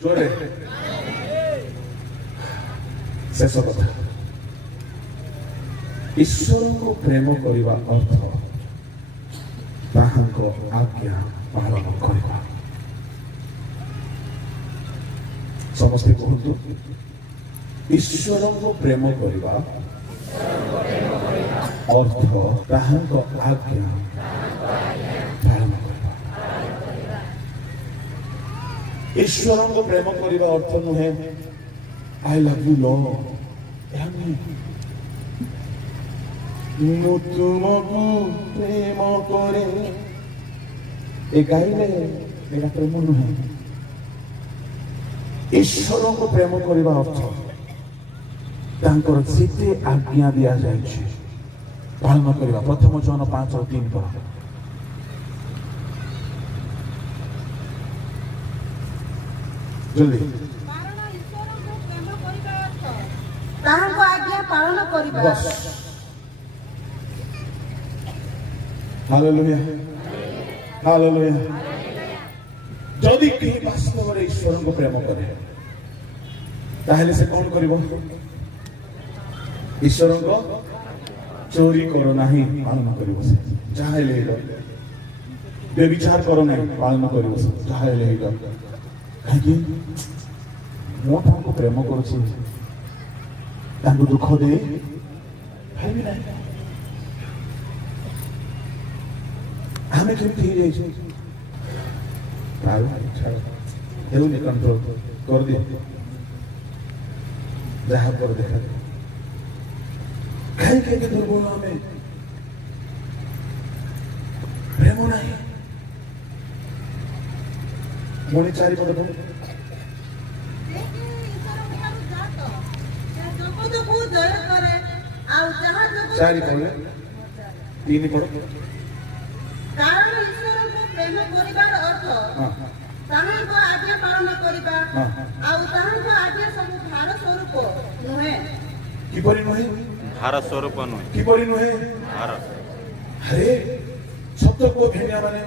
ଜୋରେ ଶେଷ କଥା, ଈଶ୍ୱରଙ୍କୁ ପ୍ରେମ କରିବା ଅର୍ଥ ତାହାଙ୍କ ଆଜ୍ଞା ପାଳନ କରିବା। ସମସ୍ତେ କୁହନ୍ତୁ, ଈଶ୍ୱରଙ୍କୁ ପ୍ରେମ କରିବା ଅର୍ଥ ତାହାଙ୍କ ଆଜ୍ଞା ପାଳନ କରିବା। ଈଶ୍ୱରଙ୍କୁ ପ୍ରେମ କରିବା ଅର୍ଥ ନୁହେଁ I love you Lord, ଏହା ନୁହେଁ। ମୁଁ ତୁମକୁ ପ୍ରେମ କରେ, ଏ ଗାଇଲେ ଏଇଟା ପ୍ରେମ ନୁହେଁ। ଈଶ୍ୱରଙ୍କୁ ପ୍ରେମ କରିବା ଅର୍ଥ ତାଙ୍କର ଯେତେ ଆଜ୍ଞା ଦିଆଯାଇଛି ପାଳନ କରିବା। ପ୍ରଥମ ଜନ 5:3 ପଢ। ଜଲ୍ଦି। ତାହାଙ୍କ ଆଜ୍ଞା ପାଳନ କରିବା। ବସ୍। Hallelujah hallelujah. ଯଦି କେହି ବାସ୍ତବରେ ଈଶ୍ୱରଙ୍କୁ ପ୍ରେମ କରେ, ତାହେଲେ ସେ କଣ କରିବ? ଈଶ୍ୱରଙ୍କ ଚୋରି କର ନାହିଁ ପାଳନ କରିବ ସେ, ଯାହା ହେଲେ ହେଇଗଲ। ବ୍ୟଭିଚାର କର ନାହିଁ ପାଳନ କରିବ ସେ, ଯାହା ହେଲେ ହେଇଗଲ। କାହିଁକି? ମୁଁ ତାଙ୍କୁ ପ୍ରେମ କରୁଛି, ତାଙ୍କୁ ଦୁଃଖ ଦେଇ ଭାବି ନାହିଁ। ଆମେ କେମିତି ହେଇଯାଇଛୁ? ହେଉନି କଣ୍ଟ୍ରୋଲ କରିଦିଅ, ଯାହା କର ଦେଖା। କାହିଁକି ଏତେ ଦୁର୍ବଳ ଆମେ? ପ୍ରେମ ନାହିଁ। ପୁଣି ଚାରିପଟ ଚାରି ପଡେ 3 ପଡ। କାରଣ ଈଶ୍ୱରଙ୍କୁ ପ୍ରେମ କରିବାର ଅର୍ଥ ତାହାଙ୍କ ଆଜ୍ଞା ପାଳନ କରିବା, ଆଉ ତାହାଙ୍କ ଆଜ୍ଞା ସବୁ ଭାର ସ୍ୱରୂପ ନୁହେଁ। କିପରି ନୁହେଁ? ଭାର ସ୍ୱରୂପ ନୁହେଁ। କିପରି ନୁହେଁ? ଭାର। ଆରେ ସତ୍ୟକୁ ଘେନିଆ ମାନେ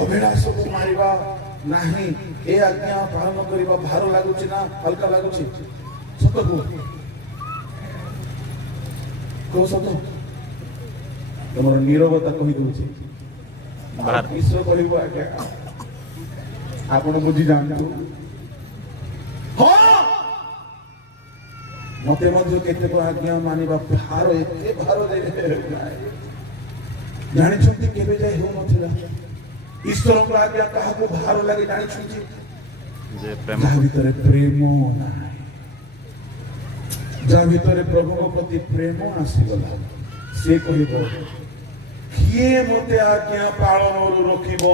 ଅଭିଳାଷକୁ ମାରିବା ନାହିଁ। ଏ ଆଜ୍ଞା ପାଳନ କରିବା ଭାର ଲାଗୁଛି ନା ହାଲକା ଲାଗୁଛି? ସତ୍ୟକୁ କୋଉ ସତ? ତମର ନିରବତା କହିଦଉଛି। ଈଶ୍ୱର କହିବ ଆଜ୍ଞା ଆପଣ ବୁଝି ଯାଆନ୍ତୁ। ହଁ, ମତେ ମଧ୍ୟ କେତେକ ଆଜ୍ଞା ମାନିବା ଭାର, ଏତେ ଭାର ଜାଣିଛନ୍ତି କେବେ ଯାଇ ହେଉନଥିଲା। ଈଶ୍ୱରଙ୍କ ଆଜ୍ଞା କାହାକୁ ଭାର ଲାଗେ ଜାଣିଛନ୍ତି? ଯାହା ଭିତରେ ପ୍ରେମ ନାହିଁ, ଯାହା ଭିତରେ ପ୍ରଭୁଙ୍କ ପ୍ରତି ପ୍ରେମ ଆସିଗଲା, ସେ କହିବ କିଏ ମତେ ଆଜ୍ଞା ପାଳନରୁ ରୋକିବ?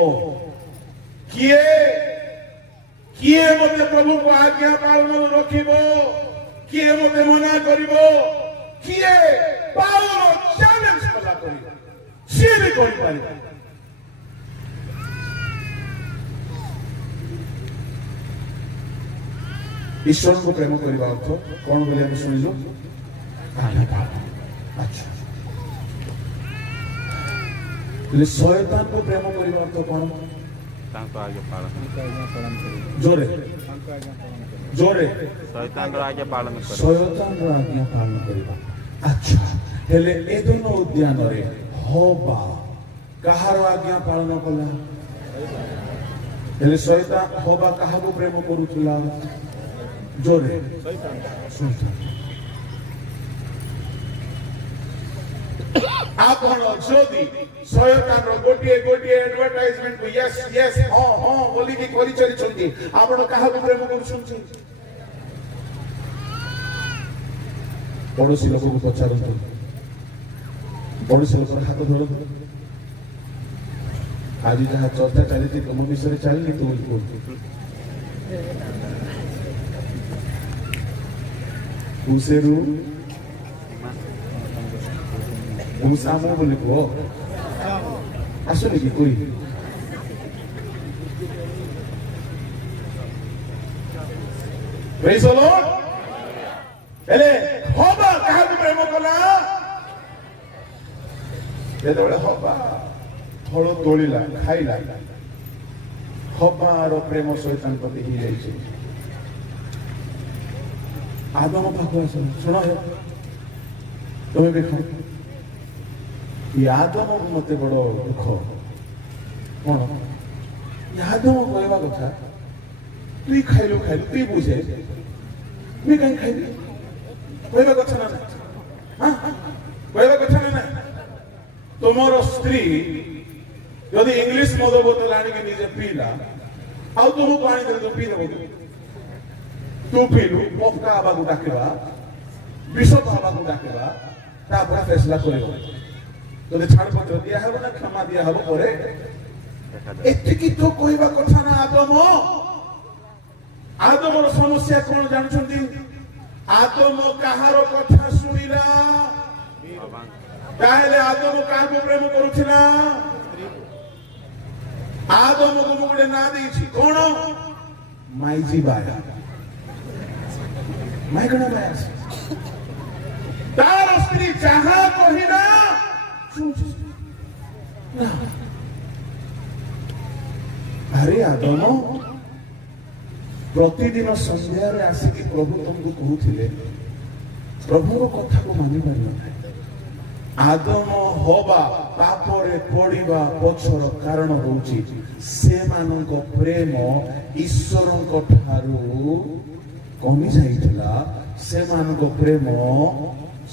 କିଏ କିଏ ମତେ ପ୍ରଭୁଙ୍କ ଆଜ୍ଞା ପାଳନରୁ ରୋକିବ? କିଏ ମତେ ମନା କରିବ? କିଏ? ପାଉଲ ଚ୍ୟାଲେଞ୍ଜ କଲା କରିବ, ସିଏ ବି କରିପାରିବ। ଈଶ୍ୱରଙ୍କୁ ପ୍ରେମ କରିବା ଅର୍ଥ କଣ ବୋଲି ଆମେ ଶୁଣିଲୁ? ଆଚ୍ଛା, ଶୟତାନକୁ ପ୍ରେମ କରିବା ଅର୍ଥ କଣ? ତାଙ୍କ ଆଜ୍ଞା ପାଳନ। ଜୋରେ ଜୋରେ ଶୈତାନର ଆଜ୍ଞା ପାଳନ କରେ। ଶୟତାନର ଆଜ୍ଞା ପାଳନ କରିବା। ଆଚ୍ଛା, ହେଲେ ଏଦେନ ଉଦ୍ୟାନରେ ହବା କାହାର ଆଜ୍ଞା ପାଳନ କଲା? ହେଲେ ଶୟତାନ ହବା କାହାକୁ ପ୍ରେମ କରୁଥିଲା? ଜୋରେ ଶୟତାନ। ଆପଣ ଯଦି ଶୟତାନର ଗୋଟିଏ ଗୋଟିଏ ଆଡଭର୍ଟାଇଜମେଣ୍ଟ ୟେସ୍ ୟେସ୍ ହଁ ହଁ ବୋଲିକି କରିଚାଲିଛନ୍ତି, ଆପଣ କାହାକୁ ପ୍ରେମ କରୁଛନ୍ତି? ପଡ଼ୋଶୀ ଲୋକକୁ ପଚାରନ୍ତୁ, ପଡ଼ୋଶୀ ଲୋକର ହାତ ଧରନ୍ତୁ, ଆଜି ଯାହା ଚର୍ଚ୍ଚା ଚାଲିଛି ତୁମ ବିଷୟରେ ଚାଲିନି, ତୁ କୁସେରୁ କୁସାମ ବୋଲି କୁହ, ଆସୁନି କି କହି Praise the Lord. ହେଲେ ହବା କାହାକୁ ପ୍ରେମ କଲା? ଯେତେବେଳେ ହବା ଫଳ ତୋଳିଲା ଖାଇଲା, ହବାର ପ୍ରେମ ଶୈତାନ ପ୍ରତି ହେଇଯାଇଛି। ଆଦମ ପାଖକୁ ଆସ, ଶୁଣ ତମେ ବି ଖାଅ। ଆଦମକୁ ମତେ ବଡ ଦୁଃଖ କଣ? ଆଦମ କହିବା କଥା, তুই ଖାଇଲୁ ଖାଇଲୁ তুই ବୁଝେ, তুই କାହିଁ ଖାଇଲି କହିବା କଥା ନା ନାହିଁ? କହିବା କଥା ନା ନାହିଁ? ତୁମର ସ୍ତ୍ରୀ ଯଦି ଇଂଲିଶ ମଦ ବୋତଲ ଆଣିକି ନିଜେ ପିଇଲା, ଆଉ ତୁମକୁ ଆଣିଦେଲେ ତୁ ପିଇଦେବ? ତୁ ପିଇଲୁ, ମକା ହେବାକୁ ଡାକିବା, ବିଷ ହେବାକୁ ଡାକିବା, ତାପରେ ଫେସଲା କରିବ। ତୋତେ ଛାଡ଼ପତ୍ର ଦିଆହବ ନା କ୍ଷମା ଦିଆହବ ପରେ? ଏତିକି ତ କହିବା କଥା ନା ଆଦମ? ଆଦମର ସମସ୍ୟା କଣ ଜାଣିଛନ୍ତି? ଆଦମ କାହାର କଥା ଶୁଣିଲା? ତାହେଲେ ଆଦମ କାହାକୁ ପ୍ରେମ କରୁଥିଲା? ଆଦମକୁ ମୁଁ ଗୋଟେ ନାଁ ଦେଇଛି, କଣ? ମାଇଜି ବାୟା, ମାଇଗଣା ବାୟା। ତାର ସ୍ତ୍ରୀ ଯାହା କହିଲା ଆରେ ଆଦମ, ପ୍ରତିଦିନ ସନ୍ଧ୍ୟାରେ ଆସିକି ପ୍ରଭୁ ତମକୁ କହୁଥିଲେ, ପ୍ରଭୁଙ୍କ କଥାକୁ ମାନି ପାରିନଥାଏ। ଆଦମ ହବା ପାପରେ ପଡିବା ପଛର କାରଣ ହଉଛି ସେମାନଙ୍କ ପ୍ରେମ ଈଶ୍ୱରଙ୍କ ଠାରୁ କମି ଯାଇଥିଲା, ସେମାନଙ୍କ ପ୍ରେମ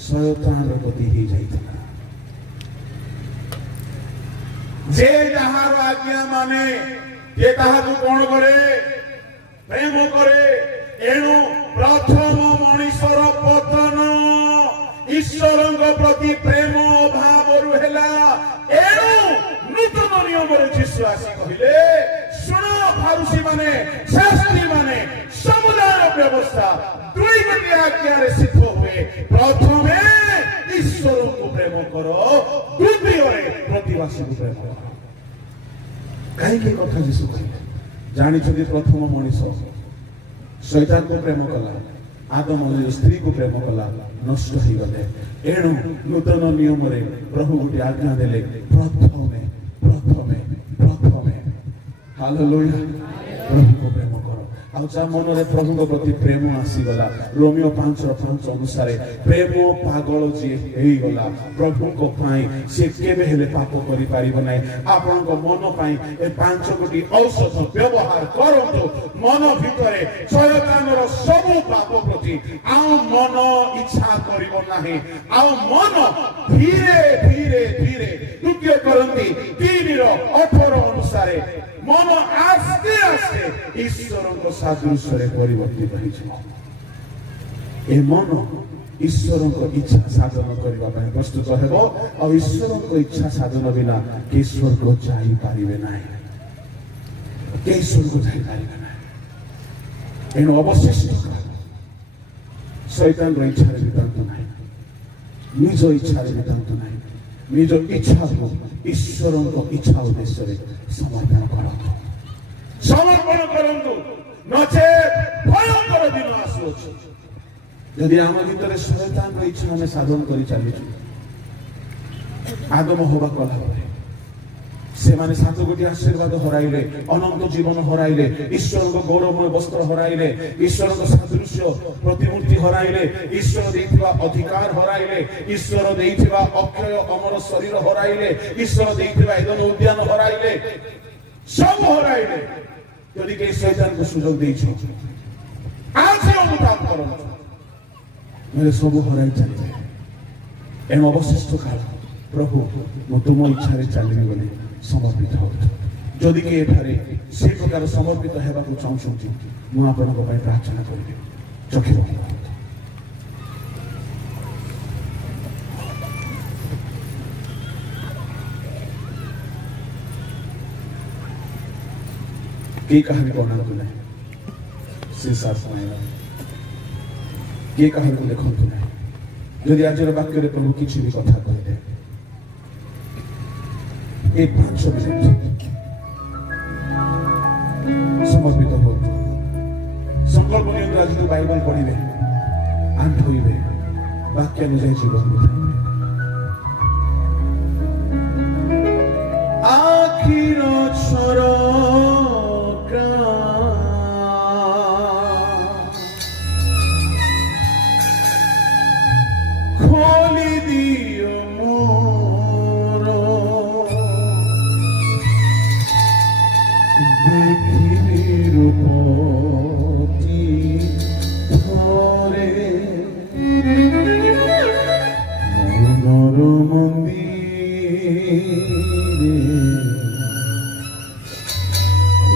ଶୟତାନର ପ୍ରତି ହେଇଯାଇଥିଲା। ଯେ ଯାହାର ଆଜ୍ଞା ମାନେ ଯେ ତାହାକୁ କଣ କରେ? ପ୍ରେମ କରେ। ଏଣୁ ପ୍ରଥମ ମଣିଷର ପତନ ଈଶ୍ୱରଙ୍କ ପ୍ରତି ପ୍ରେମ ଅଭାବରୁ ହେଲା। ଏଣୁ ନୂତନ ନିୟମରେ ଯୀଶୁ ଆସି କହିଲେ, ଶୁଣ ଫାରୁସୀ ମାନେ, ଶାସ୍ତ୍ରୀ ମାନେ, ସମୁଦାୟ ବ୍ୟବସ୍ଥା ଦୁଇ ଗୋଟିଏ ଆଜ୍ଞାରେ ସିଦ୍ଧ ହୁଏ। ପ୍ରଥମେ ଈଶ୍ୱରଙ୍କୁ ପ୍ରେମ କର, ଦ୍ୱିତୀୟରେ ପ୍ରତିବାସୀଙ୍କୁ ପ୍ରେମ କର। କାହିଁକି କଥା ଯୀଶୁ କହିଲେ? ଜାଣିଛନ୍ତି ପ୍ରଥମ ମଣିଷ ଶୈତାନକୁ ପ୍ରେମ କଲା, ଆଦମ ନିଜ ସ୍ତ୍ରୀକୁ ପ୍ରେମ କଲା, ନଷ୍ଟ ହେଇଗଲେ। ଏଣୁ ନୂତନ ନିୟମରେ ପ୍ରଭୁ ଗୋଟିଏ ଆଜ୍ଞା ଦେଲେ, ପ୍ରଥମେ ପ୍ରଥମେ ପ୍ରଥମେ ହାଲେଲୁୟା ପ୍ରଭୁଙ୍କୁ ପ୍ରେମ କର। ଆଉ ଯାହା ମନରେ ପ୍ରଭୁଙ୍କ ପ୍ରତି ପ୍ରେମ ଆସିଗଲା, ରୋମିଓ 5:5 ଅନୁସାରେ ପ୍ରେମ ପାଗଳ ଯିଏ ହେଇଗଲା ପ୍ରଭୁଙ୍କ ପାଇଁ, ସେ କେବେ ହେଲେ ପାପ କରିପାରିବ ନାହିଁ। ଆପଣଙ୍କ ମନ ପାଇଁ ଏ 5 ଔଷଧ ବ୍ୟବହାର କରନ୍ତୁ। ମନ ଭିତରେ ଶୟତାନର ସବୁ ପାପ ପ୍ରତି ଆଉ ମନ ଇଚ୍ଛା କରିବ ନାହିଁ। ଆଉ ମନ ଧୀରେ ଧୀରେ ଧୀରେ 2 କରନ୍ତି 3:18 ଅନୁସାରେ ମନ ଆସ୍ତେ ଆସ୍ତେ ଈଶ୍ୱରଙ୍କ ସାଦୃଶ୍ୟରେ ପରିବର୍ତ୍ତିତ ହେଇଯିବ। ଏ ମନ ଈଶ୍ୱରଙ୍କ ଇଚ୍ଛା ସାଧନ କରିବା ପାଇଁ ପ୍ରସ୍ତୁତ ହେବ। ଆଉ ଈଶ୍ୱରଙ୍କ ଇଚ୍ଛା ସାଧନ ବିନା କେହି ସ୍ୱର୍ଗ ଯାଇପାରିବେ ନାହିଁ, କେହି ସ୍ୱର୍ଗ ଯାଇପାରିବେ ନାହିଁ। ଏଣୁ ଅବଶିଷ୍ଟ ଶୈତାନର ଇଚ୍ଛାରେ ବିତାନ୍ତୁ ନାହିଁ, ନିଜ ଇଚ୍ଛାରେ ବିତାନ୍ତୁ ନାହିଁ। ନିଜ ଇଚ୍ଛାକୁ ଈଶ୍ୱରଙ୍କ ଇଚ୍ଛା ଉଦ୍ଦେଶ୍ୟରେ ସମର୍ପଣ କରନ୍ତୁ, ସମର୍ପଣ କରନ୍ତୁ। ନଚେତ୍ ଭୟଙ୍କର ଦିନ ଆସୁଅଛି। ଯଦି ଆମ ଭିତରେ ଶୈତାନର ଇଚ୍ଛା ଆମେ ସାଧନ କରି ଚାଲିଛୁ, ଆଦମ ହବା କଲା ପରେ ସେମାନେ 7 ଆଶୀର୍ବାଦ ହରାଇଲେ, ଅନନ୍ତ ଜୀବନ ହରାଇଲେ, ଈଶ୍ୱରଙ୍କ ଗୌରବମୟ ବସ୍ତ୍ର ହରାଇଲେ, ଈଶ୍ୱରଙ୍କ ସାଦୃଶ୍ୟ ପ୍ରତିମୂର୍ତ୍ତି ହରାଇଲେ, ଈଶ୍ୱର ଦେଇଥିବା ଅଧିକାର ହରାଇଲେ, ଈଶ୍ୱର ଦେଇଥିବା ଅକ୍ଷୟ ଅମର ଶରୀର ହରାଇଲେ, ଈଶ୍ୱର ଦେଇଥିବା ଏଦନ ଉଦ୍ୟାନ ହରାଇଲେ, ସବୁ ହରାଇଲେ। ଯଦି କେହି ଶୈତାନକୁ ସୁଯୋଗ ଦେଇଛୁ, ଆଜି ଅନୁତାପ କରନ୍ତୁ, ନହେଲେ ସବୁ ହରାଇ ଚାଲିବେ। ଏଣୁ ଅବଶିଷ୍ଟ କାଳ ପ୍ରଭୁ ମୁଁ ତୁମ ଇଚ୍ଛାରେ ଚାଲିବି ବୋଲି ସମର୍ପିତ ହେଉଛୁ। ଯଦି କି ଏଠାରେ ସେ ପ୍ରକାର ସମର୍ପିତ ହେବାକୁ ଚାହୁଁଛନ୍ତି ମୁଁ ଆପଣଙ୍କ ପାଇଁ ପ୍ରାର୍ଥନା କରିବି। ଚକ୍ଷୁ ବନ୍ଦ କରନ୍ତୁ। କିଏ କାହାକୁ ଅନାନ୍ତୁ ନାହିଁ, ସେ ସାଥ ନାହିଁ। କିଏ କାହାକୁ ଦେଖନ୍ତୁ ନାହିଁ। ଯଦି ଆଜିର ବାକ୍ୟରେ ପ୍ରଭୁ କିଛି ବି କଥା କହିଲେ ଏ 5 ମିନିଟ୍ ସମର୍ପିତ ହୁଅନ୍ତୁ। ସଂକଳ୍ପ ନିଅନ୍ତୁ ଆଜିଠୁ ବାଇବଲ ପଢିବେ, ଆଣ୍ଠୋଇବେ, ବାକ୍ୟ ଅନୁଯାୟୀ ଜୀବନ ବିତାଇବେ। ଆଖିର ଝରକା ଖୋଲି ଦିଅ ମୋର, ଦେଖିବି ରୂପଟି ଥରେ ମନର ମନ୍ଦିରେ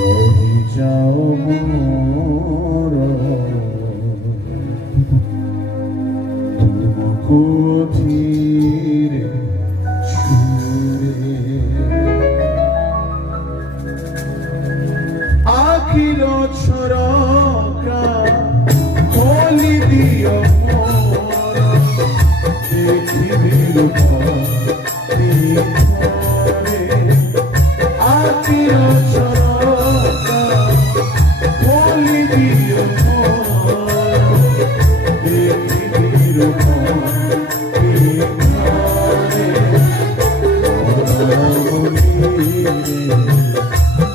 ରହିଯାଅ ମୋର, ତୁମକୁ ଧୀରେ ଛୁଏ। ଆଖିର ଝରକା ଖୋଲି ଦିଅ ମୋର, ଦେଖିବି ରୂପଟି ଥରେ। ଆଖିର ଝରକା ଖୋଲି ଦିଅ ମୋର, ଦେଖିବି ରୂପଟି ଥରେ। ମନର ମନ୍ଦିରେ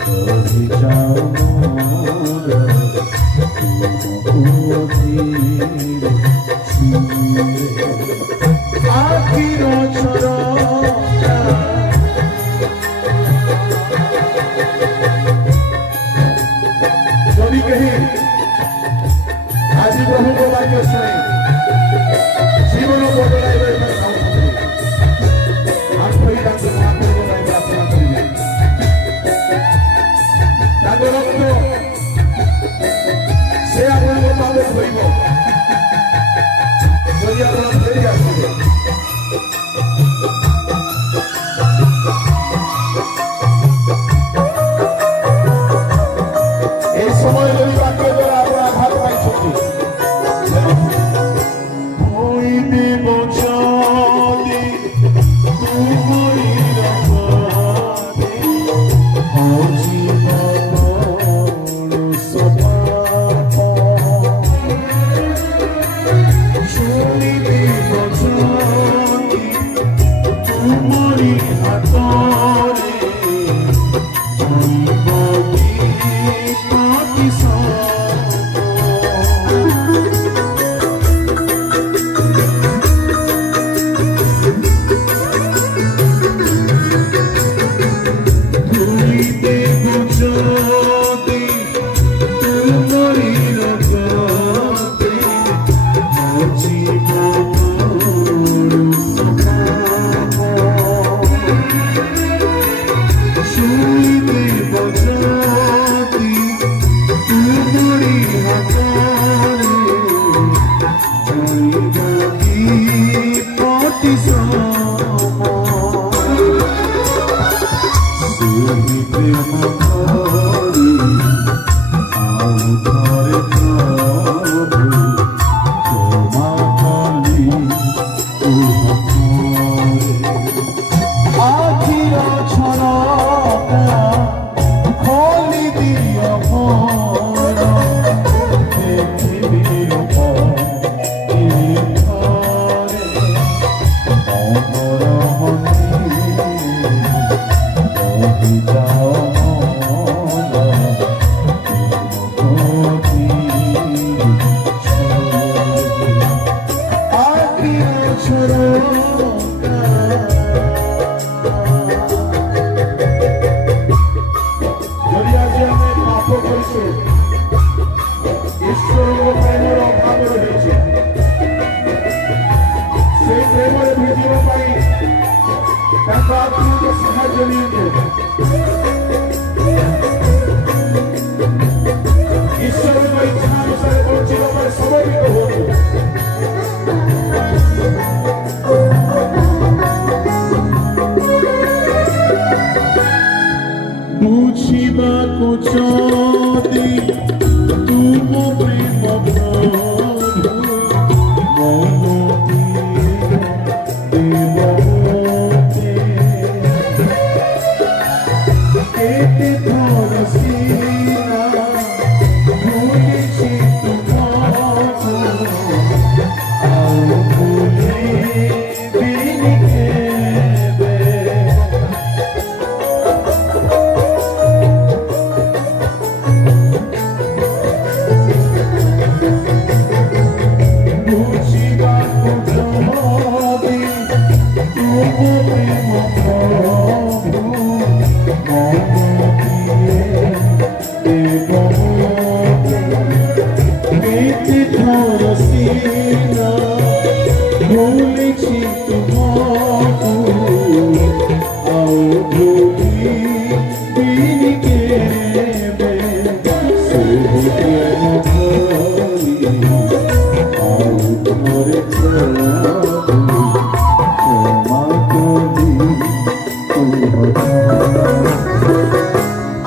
ରହିଯାଅ ମୋର, ତୁମକୁ ଧୀରେ ଛୁଏ। ଆଖିର ଝରକା ଯଦି କେହି ଆଜି ପ୍ରଭୁଙ୍କ ବାକ୍ୟ ଶୁଣି ଜୀବନ ବଦଳାଇବା ପାଇଁ ଚାହୁଁଛନ୍ତି, ଆଣ୍ଠୋଇ ତାଙ୍କୁ ମହାପ୍ରଭୁଙ୍କ ପାଇଁ ପ୍ରାର୍ଥନା କରିବେ। ତାଙ୍କ ରକ୍ତ ସେ ଆପଣଙ୍କ ପାଦ ଧୋଇବ। ଯଦି ଆପଣ ଫେରି ଆସିବେ এই সময় যদি বাক্য দ্বারা ଆପଣ আঘাত পাইଛନ୍ତି, ভয় দেব যদি তুমরি রঙে জীবন সপাপ শুনি দেব যদি তুমরি হাতরে জৈব পাতি ବୁଝିବାକୁ ଯଦି ତୁମ ପ୍ରେମ ପ୍ରଭୁ ମନ ଦେବ କେତେ ଥର ସିନା ଭୁଲିଛି ତୁମକୁ ଆଉ ଭୁଲିବିନି କେବେ ବୁଝିବାକୁ ଯଦି ତୁମ ପ୍ରେମ ପ୍ରଭୁ କେତେ ଥର ସିନା ଭୁଲିଛି ତୁମକୁ ଆଉ ଭୁଲିବିନି କେବେ ସବୁ ପ୍ରେମ ଭରି ଆଉ ଥରେ ପ୍ରଭୁ କ୍ଷମା କରି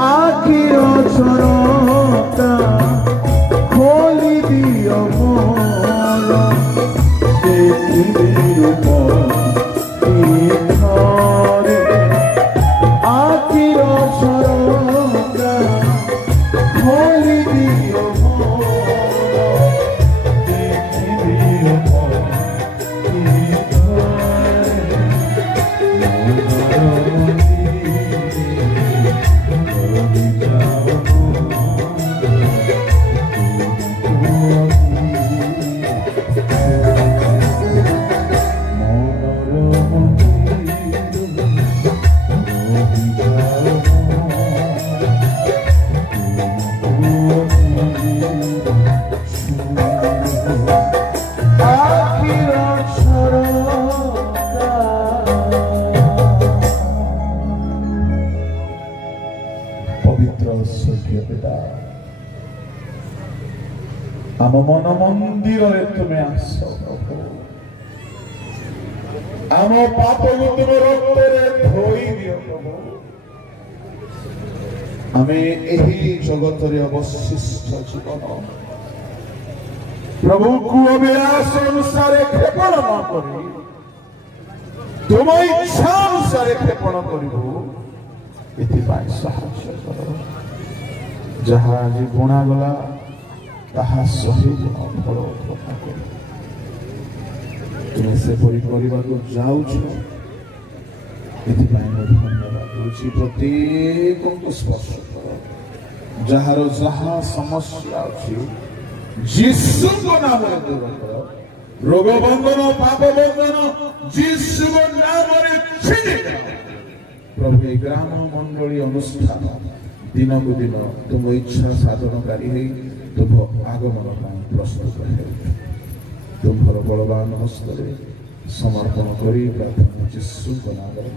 ଆଖିର ଝରକା ଖୋଲି ଦିଅ ମୋର ଦେଖିବି ରୂପ ଥରେ ଆଖିର ଝରକା ଖୋଲି ଦିଅ ମୋର ଦେଖିବି ରୂପ পবিত্র স্বর্গীয় পিতা ଆମ ମନ ମନ୍ଦିରରେ ତୁମେ ଆସ ପ୍ରଭୁ ଆମ ପାପକୁ ତୁମ ରକ୍ତରେ ଧୋଇ ଦିଅ ପ୍ରଭୁ ଆମେ ଏହି ଜଗତରେ ଅବଶିଷ୍ଟ ଜୀବନ ପ୍ରଭୁଙ୍କୁ ଅଭିଳାଷ ଅନୁସାରେ କ୍ଷେପଣ ନ କରି ତୁମ ଇଚ୍ଛା ଅନୁସାରେ କ୍ଷେପଣ କରିବୁ ଏଥିପାଇଁ ସାହାଯ୍ୟ କର ଯାହା ଆଜି ବୁଣାଗଲା ତାହା 100 ଗୁଣ ଫଳ ପ୍ରଦାନ କର ତୁମେ ସେପରି କରିବାକୁ ଯାଉଛ ଏଥିପାଇଁ ମୁଁ ଧନ୍ୟବାଦ ଦେଉଛି ପ୍ରତ୍ୟେକଙ୍କୁ ସ୍ପର୍ଶ କର ଯାହାର ଯାହା ସମସ୍ୟା ଅଛି ଯୀଶୁଙ୍କ ନାମରେ ଦୂର କର ରୋଗ ବନ୍ଧନ ପାପ ବନ୍ଧନ ଯୀଶୁଙ୍କ ନାମରେ ଛିଣ୍ଡି ଯାଅ ପ୍ରଭୁ ଏ ଗ୍ରାମ ମଣ୍ଡଳୀ ଅନୁଷ୍ଠାନ ଦିନକୁ ଦିନ ତୁମ ଇଚ୍ଛା ସାଧନକାରୀ ହେଇ ତୁମ ଆଗମନ ପାଇଁ ପ୍ରସ୍ତୁତ ହେଉ ତୁମର ବଳବାନ ହସ୍ତରେ ସମର୍ପଣ କରି ପ୍ରାର୍ଥନା ଯୀଶୁଙ୍କ ନାମରେ